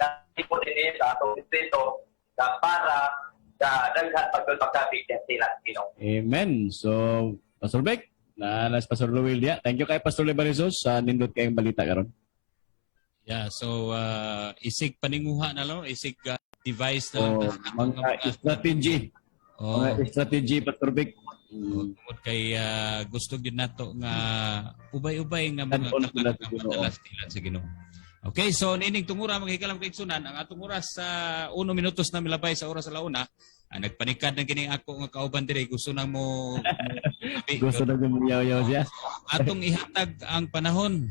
nag-ibo din sa atong distrito para sa daghan pagkakabig ng sila. Amen. So, Pastor Beck, nas Pastor Luwil dia. Thank you kay Pastor Libarisos sa nindot kayong balita karon. Yeah, so isig paninguha na lang, isig device na lang. Mga strategy. Mga strategy, Pastor Beck. Tungod kay gusto gyud nato nga ubay-ubay nga mga Add-on sila sa madalas nila sa Ginoo. Okay, so nining tungura maghikalam kay sunan ang atong oras sa 1 minutos na milabay sa oras sa launa. Nagpanikad na kining ako nga kauban dire gusto na mo Gusto na gumayaw-yaw siya. atong ihatag ang panahon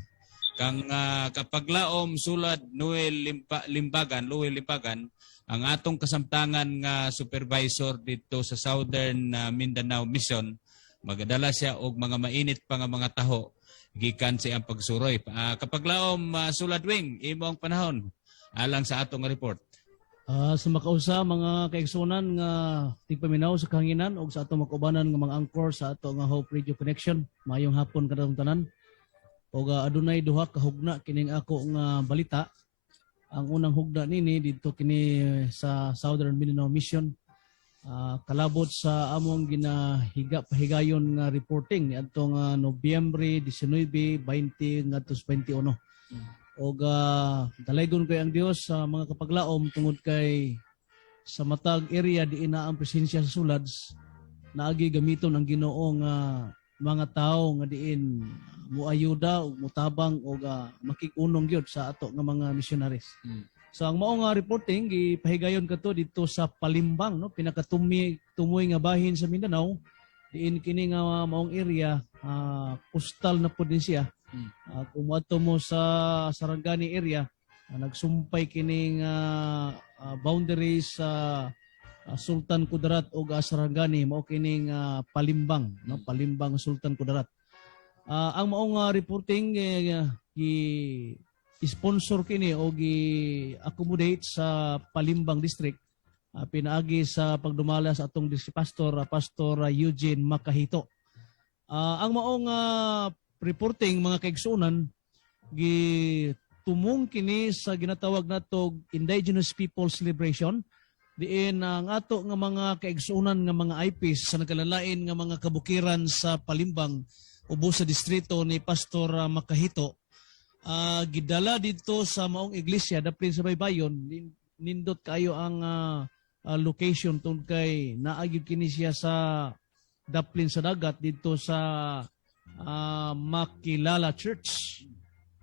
kang kapaglaom sulad Luwil Limbagan ang atong kasamtangan nga supervisor dito sa Southern Mindanao Mission magadala siya og mga mainit pa nga mga taho gikan sa iyang pagsuroy. Kapaglaom sulad Wing imo ang panahon alang sa atong report. Sa makausa mga kaigsunan nga tigpaminaw sa kahanginan o sa atong makubanan nga mga angkor sa ato nga Hope Radio Connection. Mayong hapon kadtong tanan. O adunay duha ka hugna kining ako nga balita. Ang unang hugna nini dito kini sa Southern Mindanao Mission. Kalabot sa among pahigayon nga reporting ni adtong Nobyembre 19, 20 ngadto 21. O dalaygon kay ang Dios sa mga kapaglaom tungod kay sa matag area di ina ang presensya sa sulads naagi gamiton ang Ginoo nga mga tao nga diin muayuda o mutabang o makikunong gyud sa ato nga mga missionaries. So ang mao nga reporting gipahigayon kato dito sa Palimbang no pinakatumoy nga bahin sa Mindanao diin kini nga maong area coastal na pud din siya. Kung ato mo sa Sarangani area nagsumpay kining boundaries sa Sultan Kudarat o Sarangani mao kining Palimbang no Palimbang Sultan Kudarat. Ang maong reporting gi-sponsor kini o gi-accommodate sa Palimbang district pinaagi sa pagdumala sa atong Pastor Eugene Makahito. Ang maong reporting mga kaigsunan gitumong kini sa ginatawag natog Indigenous People Celebration diin ang ato nga mga kaigsunan nga mga IPs sa nagkalalain nga mga kabukiran sa Palimbang ubos sa distrito ni Pastor Makahito gidala dito sa maong iglesia daplin sa baybayon nindot kayo ang location tungod kay naagid kini siya sa daplin sa dagat dito sa Makilala Church.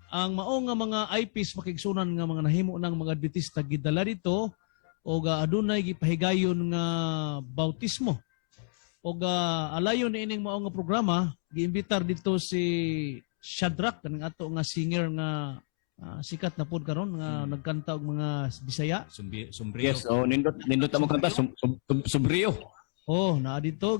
Ang maong nga mga IPs makigsunan nga mga nahimo ng mga Adventista gidala dito o adunay gipahigayon nga bautismo. O alayon ni ining maong nga programa giimbitar dito si Shadrach kanang ato nga singer nga sikat na pod karon nga nagkanta og mga Bisaya. Sombrio. Yes, nindot mo kanta Sombrio. Naa dito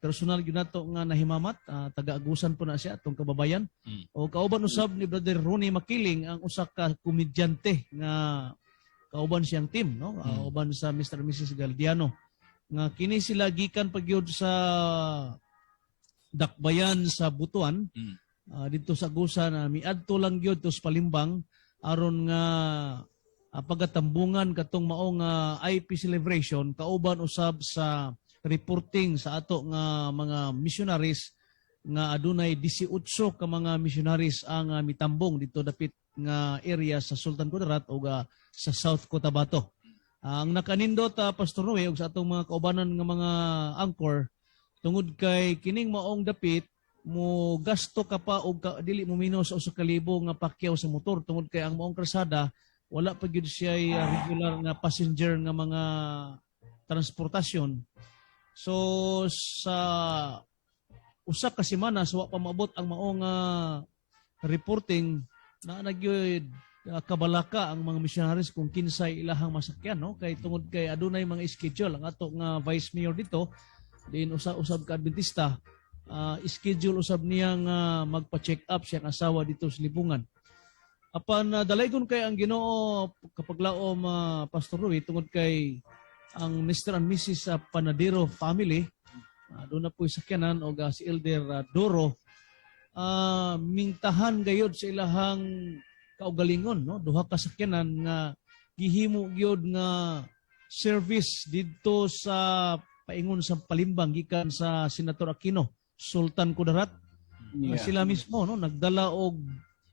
personal gyud nato nga nahimamat taga-agusan po na siya atong kababayan. O kauban usab ni Brother Ronnie Makiling ang usa ka komedyante nga kauban siyang team no. Kauban sa Mr. and Mrs. Galdiano nga kini sila gikan pagyud sa Dakbayan sa Butuan dito sa Agusan miadto lang gyud to sa Palimbang aron nga pagatambungan katong maong IP celebration kauban usab sa reporting sa ato nga mga missionaries nga adunay 18 ka mga missionaries ang mitambong dito dapit nga area sa Sultan Kudarat o sa South Cotabato. Ang nakanindot Pastor Noe ug sa atong mga kaubanan nga mga angkor tungod kay kining maong dapit mo gasto ka pa og dili mo minus sa 1,000 nga pakyaw sa motor tungod kay ang maong krasada wala pa gyud siya regular nga passenger nga mga transportasyon. So sa usa ka semana so wa pa maabot ang maong reporting na nagyud kabalaka ang mga missionaries kung kinsay ilahang masakyan, no? Kay tungod kay adunay mga schedule ang ato nga vice mayor dito din usab ka Adventista schedule usab niya nga magpa-check up siya ang asawa dito sa Libungan. Apan dalaygon kay ang Ginoo kapag laom Pastor Rui tungod kay ang Mr. and Mrs. Panadero family doon na po sakyanan o si Elder Doro mingtahan gayod sa ilahang kaugalingon, no? Duha ka sakyanan nga gihimo gyud nga service didto sa paingon sa Palimbang gikan sa Senator Aquino Sultan Kudarat. Sila mismo no nagdala og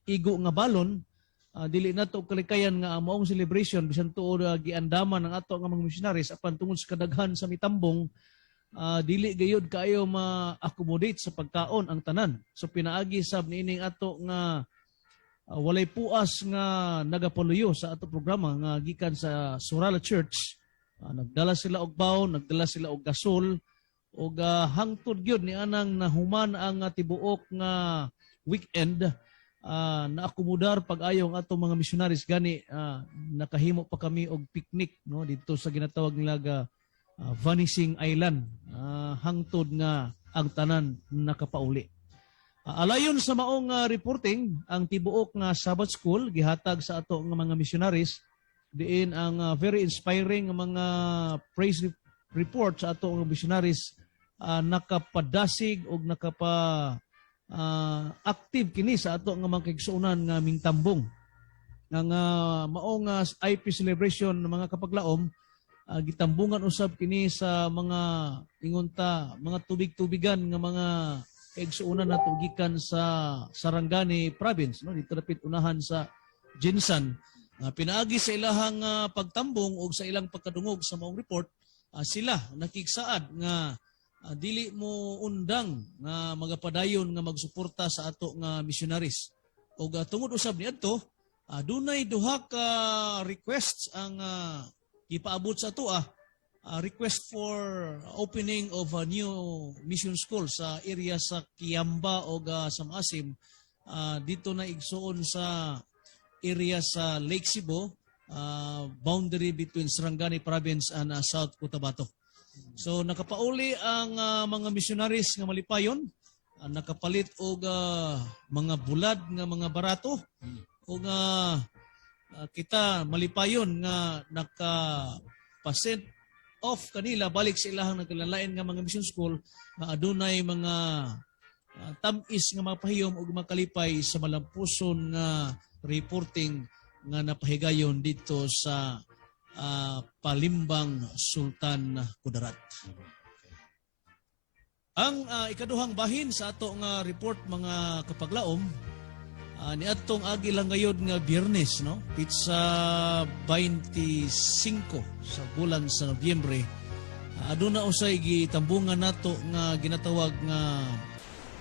igo nga balon dili nato kalikayan nga ang maong celebration bisan tuod giandaman ng ato nga mga missionaries apan tungod sa kadaghan sa mitambong dili gayud kaayo ma-accommodate sa pagkaon ang tanan. So pinaagi sab niining ato nga walay puas nga nagapaluyo sa ato programa nga gikan sa Surala Church. Nagdala sila og baon, nagdala sila og gasol og hangtod gyud ni anang nahuman ang tibuok nga weekend naakomodar pag-ayo ang atong mga missionaries gani nakahimo pa kami og picnic no dito sa ginatawag nila Vanishing Island hangtod nga ang tanan nakapauli. Alayon sa maong reporting ang tibuok nga Sabbath School gihatag sa ato nga mga missionaries diin ang very inspiring nga mga praise report sa ato nga missionaries nakapadasig og active kini sa ato nga mga kaigsuonan nga mingtambong ang maong IP celebration ng mga kapaglaom gitambungan usab kini sa mga ingonta mga tubig-tubigan nga mga kaigsuonan nato gikan sa Sarangani province no dito dapit unahan sa Jinsan pinaagi sa ilahang pagtambong o sa ilang pagkadungog sa maong report sila nakigsaad nga dili mo undang nga magapadayon nga magsuporta sa ato nga missionaries. O tungod usab niadto, dunay duha ka requests ang ipaabot sa ato request for opening of a new mission school sa area sa Kiamba o sa Maasim dito na igsuon sa area sa Lake Cebu, boundary between Sarangani province and South Cotabato. So nakapauli ang mga missionaries nga malipayon, nakapalit og mga bulad nga mga barato o kita malipayon nga naka-send off kanila balik sa ilahang nagkalalain nga mga mission school nga adunay mga tamis nga mapahiyom og makalipay sa malampuson nga reporting nga napahigayon dito sa Palimbang Sultan Kudarat. Ang ikaduhang bahin sa ato nga report mga kapaglaom niadtong agi lang gayud nga Biyernes no pitsa 25 sa bulan sa Nobyembre aduna usay gitambungan nato nga ginatawag nga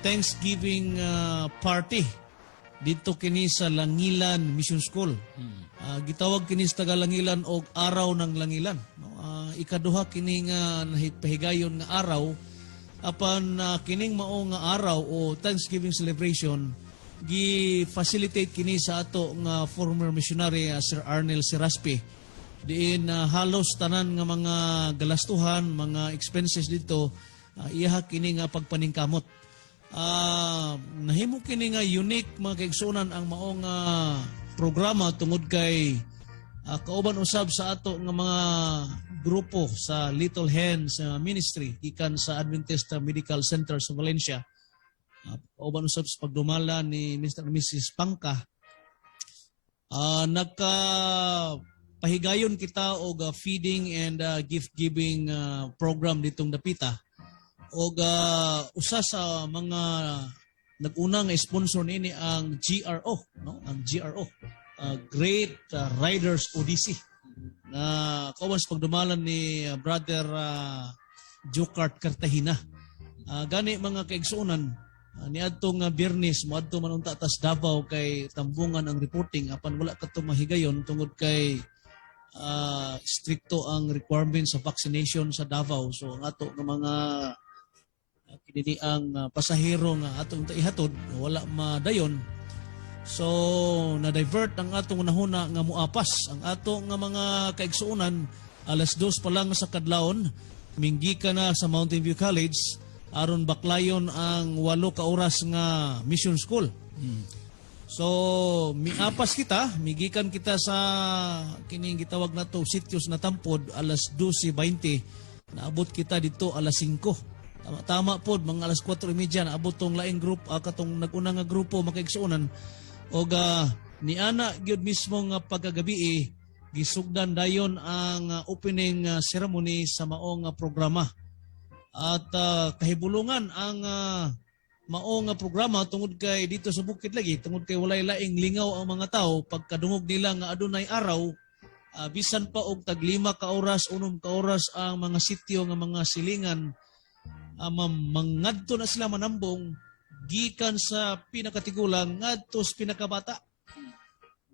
Thanksgiving party dito kini sa Langilan Mission School. Gitawag kini sa Tagalangilan og Araw ng Langilan. No? Ikaduha kini nga nahipahigayon nga araw apan kining mao nga araw o Thanksgiving celebration gi-facilitate kini sa ato nga former missionary Sir Arnel Seraspe. Diin halos tanan nga mga galastuhan, mga expenses dito iya kini nga pagpaningkamot. Nahimo kini nga unique mga kaigsuonan ang maong programa tungod kay kauban usab sa ato nga mga grupo sa Little Hands Ministry gikan sa Adventist Medical Center sa Valencia. Kauban usab sa pagdumala ni Mr. and Mrs. Pangka. pahigayon kita og feeding and gift giving program ditong dapita. Og usa sa mga nag-una nga sponsor nini ang GRO, no? Ang GRO, Great Riders Odyssey, na kawas pagdumalan ni Brother Jokart Cartagena. Gani mga kaigsuonan, niadtong Biyernes moadto man unta tas Davao kay tambungan ang reporting apan wala kadto mahigayon tungod kay stricto ang requirements sa vaccination sa Davao. So ang ato nga mga kinini ang pasahero nga atong ihatod wala madayon. So na-divert ang atong unahuna nga muapas. Ang ato nga mga kaigsuonan alas 2 pa lang sa kadlawon minggi ka na sa Mountain View College aron baklayon ang 8 ka oras nga mission school. So miapas kita, migikan kita sa kining gitawag nato sityos na Tampod alas 12:20, naabot kita dito alas 5. Tama pod mga alas 4:30 naabot tong laing group katong nag-una nga grupo makaigsuonan og niana gyud mismo nga pagkagabi gisugdan dayon ang opening ceremony sa maong programa. At kahibulungan ang maong programa tungod kay dito sa bukid lagi tungod kay walay laing lingaw ang mga tao pagkadungog nila nga adunay araw bisan pa og tag 5 ka oras 6 ka oras ang mga sitio nga mga silingan mangadto na sila manambong gikan sa pinakatigulang ngadto sa pinakabata.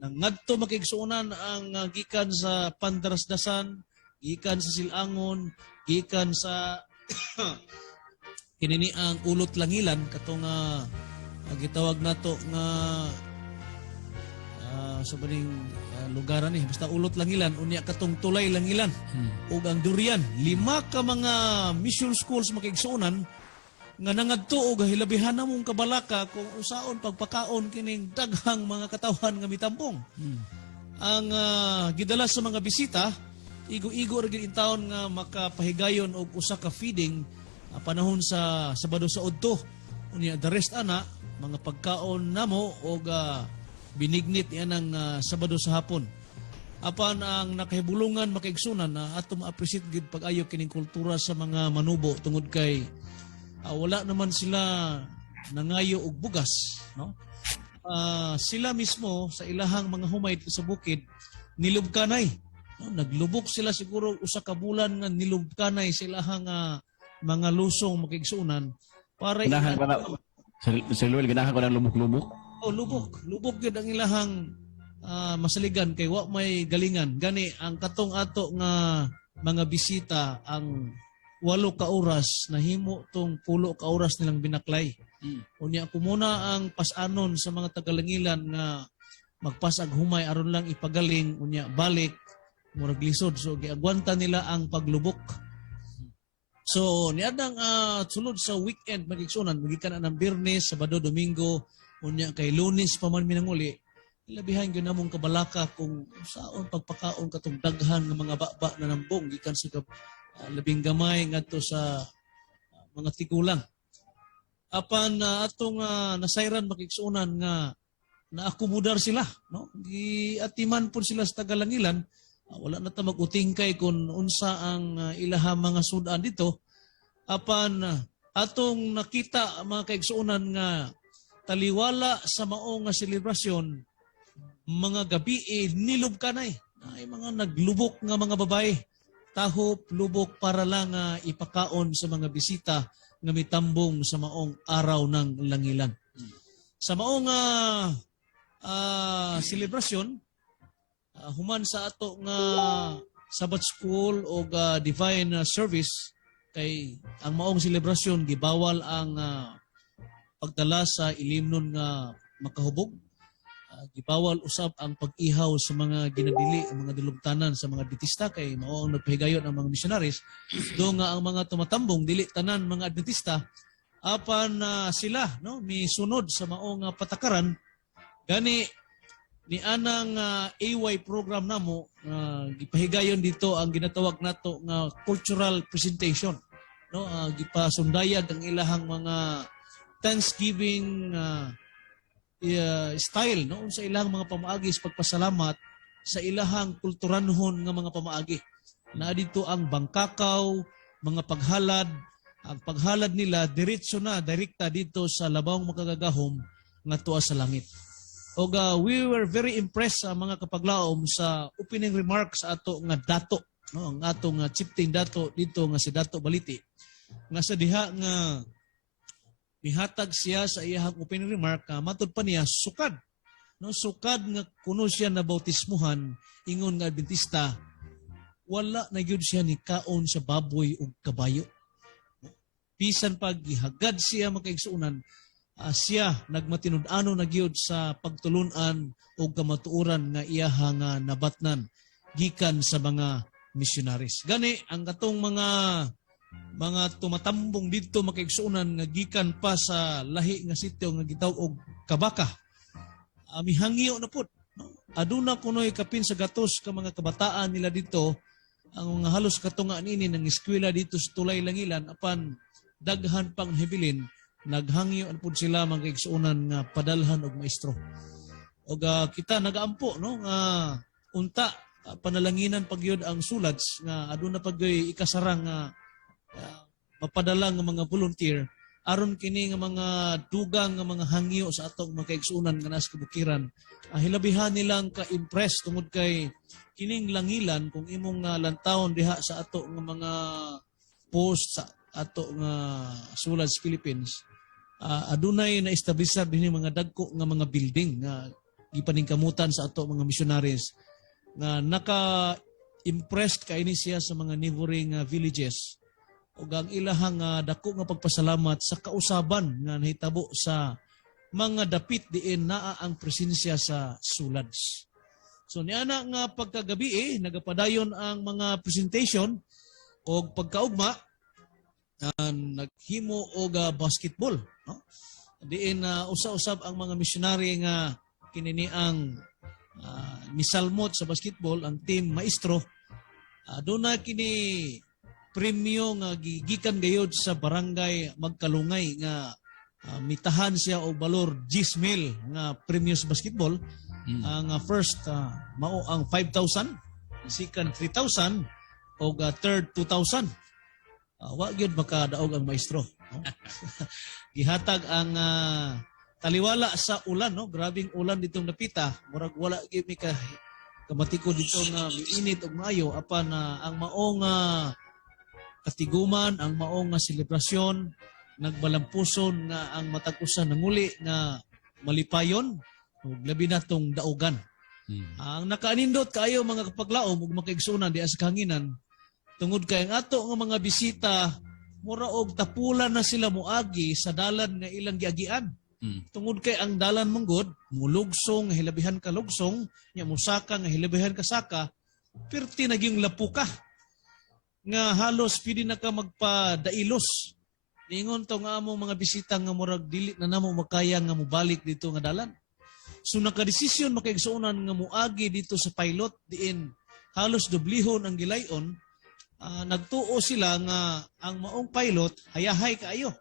Ngadto makigsuonan ang gikan sa Pandarasdasan, gikan sa Silangon, gikan sa kinini ang Ulot Langilan katong gitawag nato nga sa baning lugaran ni basta Ulot Langilan unya katong Tulay Langilan ug ang Durian. 5 ka mga mission schools makigsuonan nga nangadto og hilabihan namong kabalaka kung usaon pagpakaon kining daghang mga katawan nga mitambong. Ang gidala sa mga bisita igo-igo ra gid intawon nga makapahigayon og usa ka feeding panahon sa Sabado sa Udto. Unya the rest ana mga pagkaon namo og binignit yan ang Sabado sa hapon. Apan ang nakahibulungan makaigsunan na ato ma-appreciate gid pag-ayo kining kultura sa mga manubo tungod kay wala naman sila nangayo og bugas, no? Sila mismo sa ilahang mga humay sa bukid nilubkanay. No? Naglubok sila siguro usa ka bulan nga nilubkanay sa ilahang mga lusong makaigsunan para Ganahan ko na, Sir Luel, ganahan ko na lumok-lumok. Lubok yun ang ilahang masaligan kay wa may galingan. Gani ang katong ato nga mga bisita ang 8 ka oras nahimo tong 10 ka oras nilang binaklay. Unya ko muna ang pasanon sa mga tagalangilan nga magpasag humay aron lang ipagaling unya balik murag lisod so giagwanta nila ang paglubok. So niadang sulod sa weekend magigsunan magikan na ng Biyernes, Sabado, Domingo unya kay Lunes pa man minanguli. Ilabihan gyud namong kabalaka kung saon pagpakaon katong daghan nga mga baba na nambong gikan sa labing gamay ngadto sa mga tigulang. Apan atong nasayran makigsuonan nga naakomodar sila, no? Giatiman pud sila sa Tagalangilan. Wala na ta mag-utingkay kung unsa ang ilaha mga sudan dito. Apan atong nakita mga kaigsuonan nga taliwala sa maong selebrasyon mga gabi nilubkanay. Ay mga naglubok nga mga babae. Tahop, lubok para lang ipakaon sa mga bisita nga mitambong sa maong araw ng langilan. Sa maong selebrasyon, human sa ato nga Sabbath School o Divine Service, kay ang maong selebrasyon, gibawal ang pagdala sa ilimnon nga makahubog. Gibawal usab ang pag-ihaw sa mga ginadili, ang mga dilubtanan sa mga Adventista kay mao ang nagpahigayon ang mga missionaries do nga ang mga tumatambong dili tanan mga Adventista apan sila no misunod sa maong patakaran gani ni anang AY program namo gipahigayon dito ang ginatawag nato nga cultural presentation no gipasundayag ang ilahang mga Thanksgiving style no sa ilang mga pamaagis pagpasalamat sa ilahang kulturanhon nga mga pamaagi. Na dito ang bangkakaw, mga paghalad, ang paghalad nila diretso na direkta dito sa labawang makagagahom nga tuwa sa langit. Og we were very impressed sa mga kapaglaom sa opening remarks sa ato nga dato, no, ang ato nga chieftain dato dito nga si Dato Baliti, nga sa diha nga mihatag siya sa iyang opening remark, matud pa niya sukad, no, sukad nga kuno siya na bautismuhan ingon nga Adventista, wala na gyud siya ni kaon sa baboy ug kabayo. Bisan pag gihagad siya makaigsuunan, siya nagmatinud-ano na gyud sa pagtulunan o kamatuoran nga iyaha nga nabatnan gikan sa mga missionaries. Gani ang katong mga tumatambong dito makaigsuunan nga gikan pa sa lahi nga sitio nga gitawag og Kabaka. Mihangyo na pud. No? Aduna kunoy kapin sa gatos ka mga kabataan nila dito, ang mga halos katunga nini ng eskwela dito sa Tulay Langilan apan daghan pang hibilin, naghangyo pud sila mga igsuunan nga padalhan og maestro. Og kita nagaampo no nga unta panalanginan pagyud ang sulads nga aduna pagyoy ikasarang nga mapadala nga mga volunteer aron kini nga mga dugang nga mga hangyo sa atong mga igsuunan nga nas kabukiran. Hilabihan nilang ka-impress tungod kay kining langilan kung imong lantawon diha sa ato nga mga post sa ato nga Sulads Philippines, adunay na establisar dinhi mga dagko nga mga building nga gipaningkamutan sa ato mga missionaries nga naka-impressed kaini siya sa mga neighboring villages ug ang ilahang dako nga pagpasalamat sa kausaban nga nahitabo sa mga dapit diin naa ang presensya sa Sulads. So niana nga pagkagabi nagapadayon ang mga presentation o pagkaugma naghimo og basketball, no? Diin usa-usab ang mga missionary nga kinini ang misalmot sa basketball ang team maestro. Doon na kini premyo nga gigikan gayod sa barangay Magkalungay nga mitahan siya og balor 10,000 nga premyo sa basketball. Ang first mao ang 5,000, second 3,000 og third 2,000. Wa gyud makadaog ang maestro, no? Gihatag ang taliwala sa ulan, no? Grabing ulan ditong napita, murag wala gyud mi kamatiko dito nga miinit og maayo apan ang maong katiguman, ang maong selebrasyon nagbalampuson nga ang matag-usa nanguli nga malipayon ug labi na tong daugan. Ang nakaanindot kaayo mga kapaglaom ug makaigsunan di sa kahanginan tungod kay ang ato nga mga bisita mura og tapulan na sila moagi sa dalan nga ilang giagian. Tungod kay ang dalan manggod mulugsong hilabihan ka lugsong nya musaka nga hilabihan ka saka perti naging lapuka nga halos pwede na ka magpadailos. Ningon to nga among mga bisita nga murag dili na namo makaya nga mobalik dito nga dalan. So nakadesisyon makaigsuonan nga moagi dito sa pilot diin halos dublihon ang gilayon. Nagtuo sila nga ang maong pilot hayahay kaayo.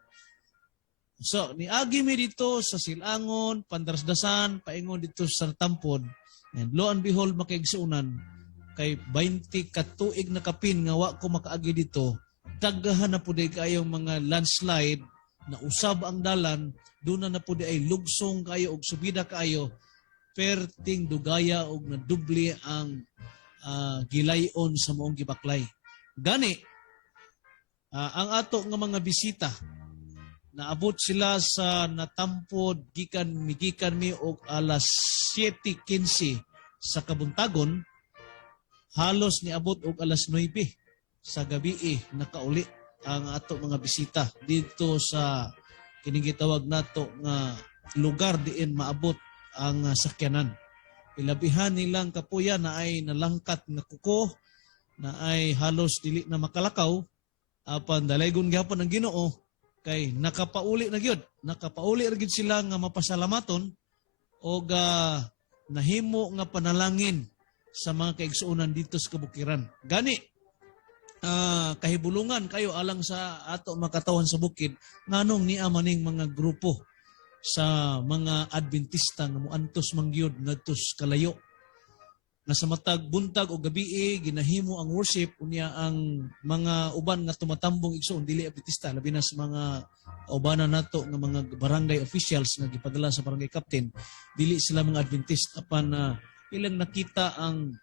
So niagi mi dito sa Silangon, Pandarasdasan, paingon dito sa Tampod. And lo and behold makaigsuonan kay 20 ka tuig na kapin nga wa ko makaagi dito. Daghan na pud kayo mga landslide na usab ang dalan, doon na pud ay lugsong kayo og subida kayo perting dugaya og nadubli ang gilayon sa maong gibaklay. Gani, ang ato nga mga bisita, naabot sila sa Natampod, migikan mi og alas 7:15 sa kabuntagon, halos niabot og alas 9 sa gabi nakauli ang ato mga bisita dito sa kinigitawag nato nga lugar diin maabot ang sakyanan. Ilabihan nilang kapuya na ay nalangkat nga kuko, na ay halos dili na makalakaw, apan dalaygon gyapon ang Ginoo kay nakapauli na gyud. Nakapauli ra gyud sila nga mapasalamaton og nahimo nga panalangin sa mga kaigsuonan dito sa kabukiran. Gani kahibulungan kayo alang sa ato makatawan sa bukid nganong niya maning mga grupo sa mga Adventista nga moantos mangyud ngadto kalayo. nga sa matag buntag o gabi ginahimo ang worship unya ang mga uban nga tumatambong igsoon dili adventista labi na sa mga ubanan nato nga mga barangay officials nga gipadala sa barangay captain dili sila mga adventist apan ilang nakita ang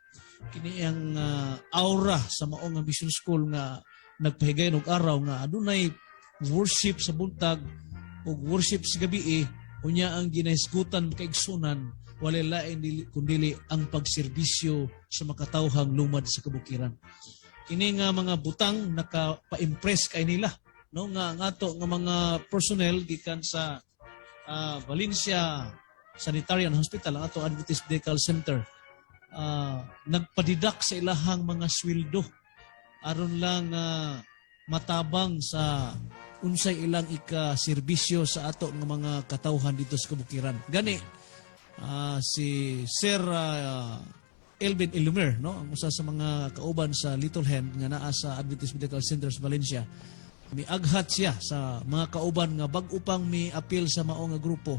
kini ang aura sa mao nga mission school nga nagpahigayon og araw nga adunay worship sa buntag ug worship sa gabi unya ang ginahisgutan kaigsunan wala lain kundi ang pagserbisyo sa makatawhang lumad sa kabukiran. Kini nga mga butang nakapa-impress kay nila no nga ato nga mga personnel gikan sa Valencia Sanitarian Hospital ang ato Adventist Medical Center nagpadidak sa ilahang mga sweldo aron lang matabang sa unsay ilang ika-serbisyo sa ato nga mga katawhan dito sa kabukiran. Gani si Sir Elvin Ilumer, no, ang usa sa mga kauban sa Little Hand nga naa sa Adventist Medical Center sa Valencia. Miaghat siya sa mga kauban nga bag-o pang mi-appeal sa mao nga grupo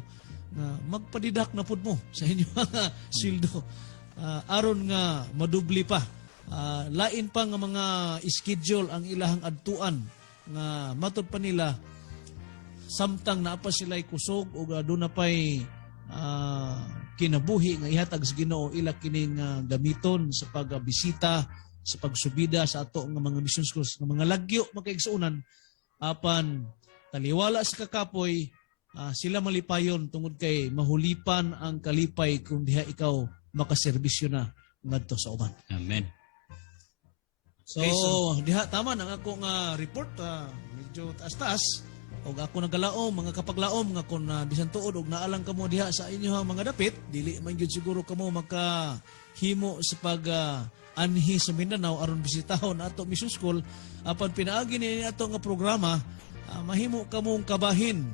nga magpadidak na pud mo sa inyo mga sweldo aron nga madubli pa. Lain pa nga mga schedule ang ilahang adtuan nga matod pa nila samtang naa pa sila'y kusog o aduna pay kinabuhi nga ihatag sa Ginoo ila kining gamiton sa pagbisita sa pagsubida sa ato nga mga mission schools nga mga lagyo makaigsuunan apan taliwala sa kakapoy sila malipayon tungod kay mahulipan ang kalipay kung diha ikaw makaserbisyo na ngadto sa uban. Amen. So, diha tama ang ako nga report medyo taas-taas og ako nagalaom mga kapaglaom nga kun bisan tuod og naalang kamo diha sa inyohang mga dapit dili man gyud siguro kamo makahimo sa pag anhi sa Mindanao aron bisitahon ato mission school apan pinaagi ni ato nga programa mahimo kamong kabahin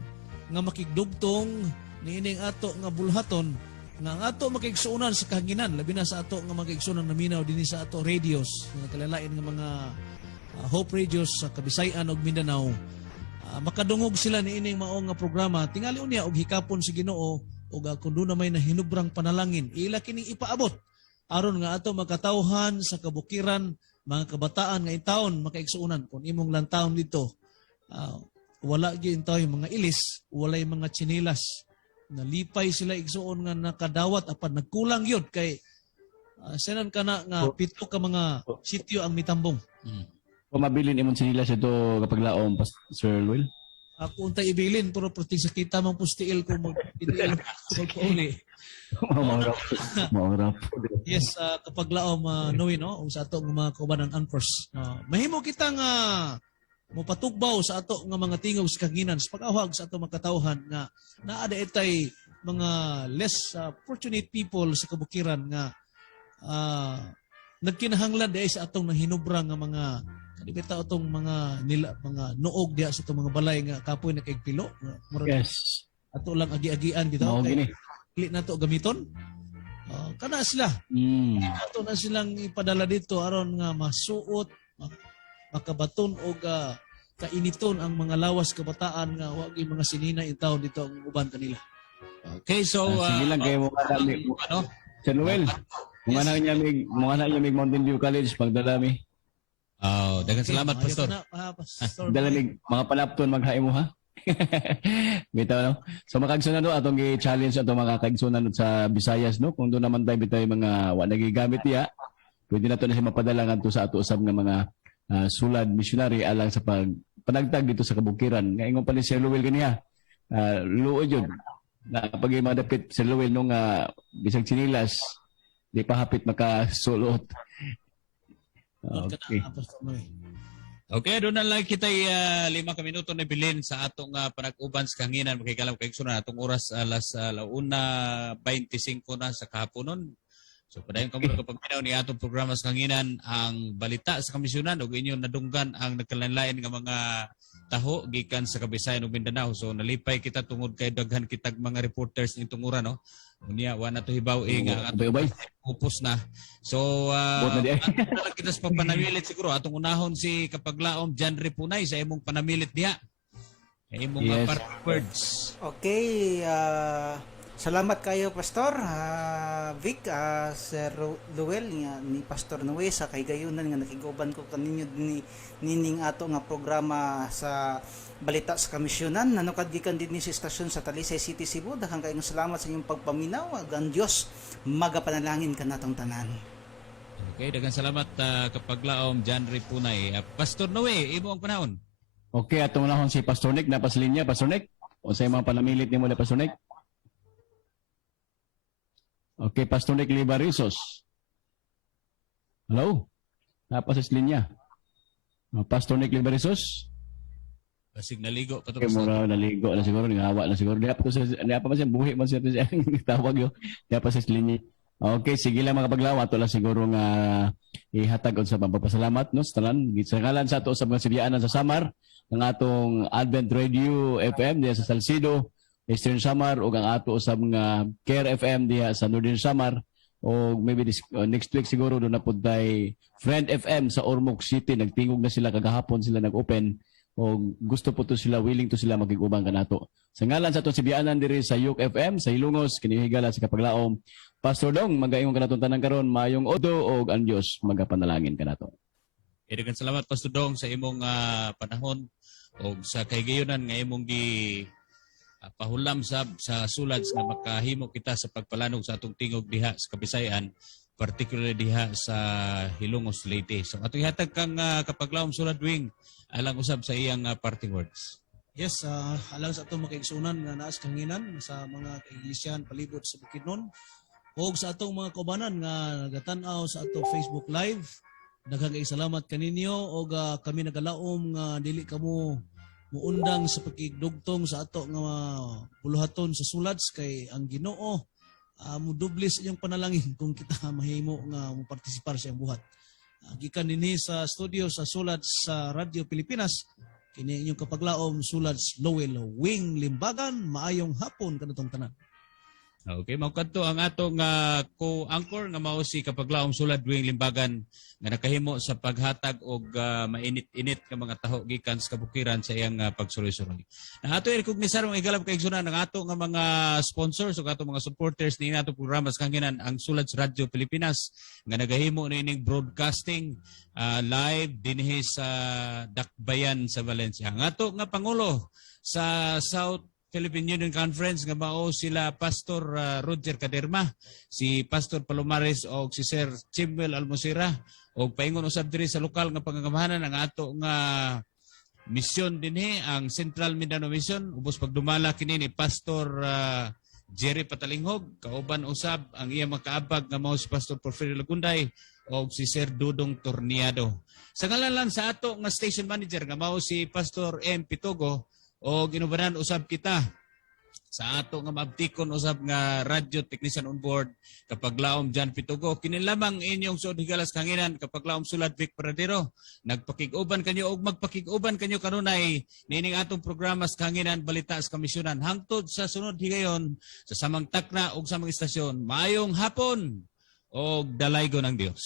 nga makigdugtong niining ato nga bulhaton nga ang ato makigsuunan sa kahanginan labi na sa ato nga makigsuunan naminaw dinhi sa ato radios nga kalalain nga mga Hope Radios sa Kabisayan ug Mindanao. Makadungog sila ni ining mao nga programa tingali unya og hikapon si Ginoo og kung do na may nahinubrang panalangin ila kining ipaabot aron nga ato makatawhan sa kabukiran mga kabataan nga intawon makaigsuunan kung imong lantawon dito wala gyud tayo mga ilis walay mga tsinilas nalipay sila igsuon nga nakadawat apan nagkulang yun kay sinan kana nga pito ka mga sityo ang mitambong. Kung mabilin imong sinilas ito kapag laom, Sir Luel? Ako untay ibilin, pero puting sa kita mang pustiil ko mag-idiil magpauli. Maurap. Yes, kapag laom, Noe, no? Sa ato ng mga kauban ng UNFORCE. Mahimo kita nga mopatugbaw sa ato nga mga tingog sa kaginan sa pag-awag sa ato makatawhan nga naada itay mga less fortunate people sa kabukiran nga nagkinahanglan dahil sa atong nahinubrang nga mga kanibita atong mga noog diha sa atong mga balay nga kapoy na kaigpilo. Yes. Ato lang agi-agian bitaw kay dili nato gamiton. Kana sila. Ato na silang ipadala dito aron nga masuot, makabaton og kainiton ang mga lawas kabataan nga wa gyud mga sinina itaw dito ang uban kanila. Okay, so sige lang kayo mo kadami. Sir Noel. Mga na niya mig Mountain View College pagdalami. Daghang salamat, Pastor. Dalamig mga palapton maghaimo ha. Bitaw no. So makagsunan do atong gi-challenge atong mga kaigsunan sa Visayas no kung do naman tayo bitaw mga wa nagigamit diha. Pwede na to na siya mapadala ngadto sa ato usab nga mga sulad missionary alang sa panagtag dito sa kabukiran. Nga ingon pa ni Sir Luel kaniya. Luoy jud. Na pag mga dapit Sir Luel nung bisag sinilas di pa hapit makasulot. Okay. Okay, doon na lang kita 5 ka minuto na bilin sa atong panag-uban sa kahanginan. Makikalam kaigsunan atong oras alas 1:25 na sa kahaponon. So padayon kamo kapag minaw ni atong programa sa kahanginan ang balita sa kamisyonan ug inyo nadunggan ang nagkalanlain nga mga taho gikan sa Kabisayan ug Mindanao. So nalipay kita tungod kay daghan kitag mga reporters nitong ura no. Unya wa na to hibaw nga atong upos na. So kita sa panamilit siguro atong unahon si kapaglaom John Repunay sa imong panamilit diha. Imong words. Okay, salamat kayo Pastor. Vic, Sir Luel nga ni Pastor Noe sa kay gayunan nga nakiguban ko kaninyo ni nining ato nga programa sa balita sa komisyonan nanukad gikan din ni sa istasyon sa Talisay City, Cebu. Daghang kayong salamat sa inyong pagpaminaw. Ag ang Dios magapanalangin kanatong tanan. Okay, daghang salamat kapaglaom John Ripunay. Pastor Noe, imo ang panahon. Okay, atong nahon si Pastor Nick na paslinya. Pastor Nick, o sa mga panamilit ni mo na Pastor Nick? Okay, Pastor Nick Libarisos. Hello? Napasis linya. Pastor Nick Libarisos? Basig naligo pa to. Okay, mura naligo na siguro, nangawa na siguro. Di pa man siya, buhi man siya tawag yun. Di pa sa linya. Okay, sige lang mga kapaglaw. Ato lang siguro nga ihatag sa pagpapasalamat. No? Sa ngalan sa ato sa mga sibiyaanan sa Samar, ng atong Advent Radio FM diya sa Salcido, Eastern Samar, o ang ato sa mga Care FM diya sa Northern Samar, o maybe next week siguro doon na puntay Friend FM sa Ormoc City. Nagtingog na sila, kagahapon sila nag-open, o gusto po to sila, willing to sila magigubang kanato. Sa ngalan sa itong sibiyaanan diri sa Yuk FM, sa Ilungos, kinihigala sa kapaglaom, Pastor Dong, mag-aingong kanatong tanang karon, mayong odo, o ang Diyos magapanalangin kanato. Daghang salamat Pastor Dong sa imong panahon o sa kaygayonan nga imong gi pahulam sa sulad nga makahimo kita sa pagpalanog sa atong tingog diha sa Kabisayan, particularly diha sa Hilongos, Leyte. So atong ihatag kang kapaglawom sulad wing alang usab sa iyang parting words. Yes, alang sa atong makaigsunan nga naas kanginan sa mga kaiglesiyan palibot sa Bukidnon o sa atong mga kaubanan nga nagatan-aw sa atong Facebook Live. Daghang salamat kaninyo o kami nagalaom nga dili kamo muundang sa pagigdugtong sa ato nga puluhaton sa sulads kay ang Ginoo mo doble sa inyong panalangin kung kita mahimo nga mo partisipar sa iyang buhat. Gikan dinhi sa studio sa Sulads sa Radyo Pilipinas kini inyong kapaglaom Sulads Lowell Wing Limbagan. Maayong hapon kanatong tanan. Okay, maukanto ang atong co-anchor nga mao si kapaglaom Sulad Wing Limbagan nga nakahimo sa paghatag og mainit-init nga mga taho gikan sa kabukiran sa iyang pagsuloy-suloy. Na ato i-recognize ang igalab kay igsunan ng ato nga mga sponsors o ato mga supporters ni ato programa sa kanginan ang Sulads Radio Pilipinas nga nagahimo nining broadcasting live dinhi sa Dakbayan sa Valencia. Ang ato nga pangulo sa South Philippine Union Conference nga mao sila Pastor Roger Caderma, si Pastor Palomares o si Sir Chimwell Almosira o paingon usab diri sa lokal nga pangangamahanan ang ato nga misyon dinhi ang Central Mindanao Mission ubos pagdumala kini ni Pastor Jerry Patalinghog kauban usab ang iya makaabag nga mao si Pastor Porfirio Lagunday o si Sir Dudong Torniado. Sa ngalan sa ato nga station manager nga mao si Pastor M. Pitogo o ginubanan usab kita sa ato nga mabtikon usab nga radio technician on board kapaglaom John Pitogo. Kini lamang inyong suod higalas kanginan kapaglaom Sulad Vic Paradero. Nagpakig-uban kanyo og magpakig-uban kanyo kanunay nining atong programa sa kanginan balita sa komisyonan hangtod sa sunod higayon sa samang takna og samang istasyon. Maayong hapon og dalaygo ng Dios.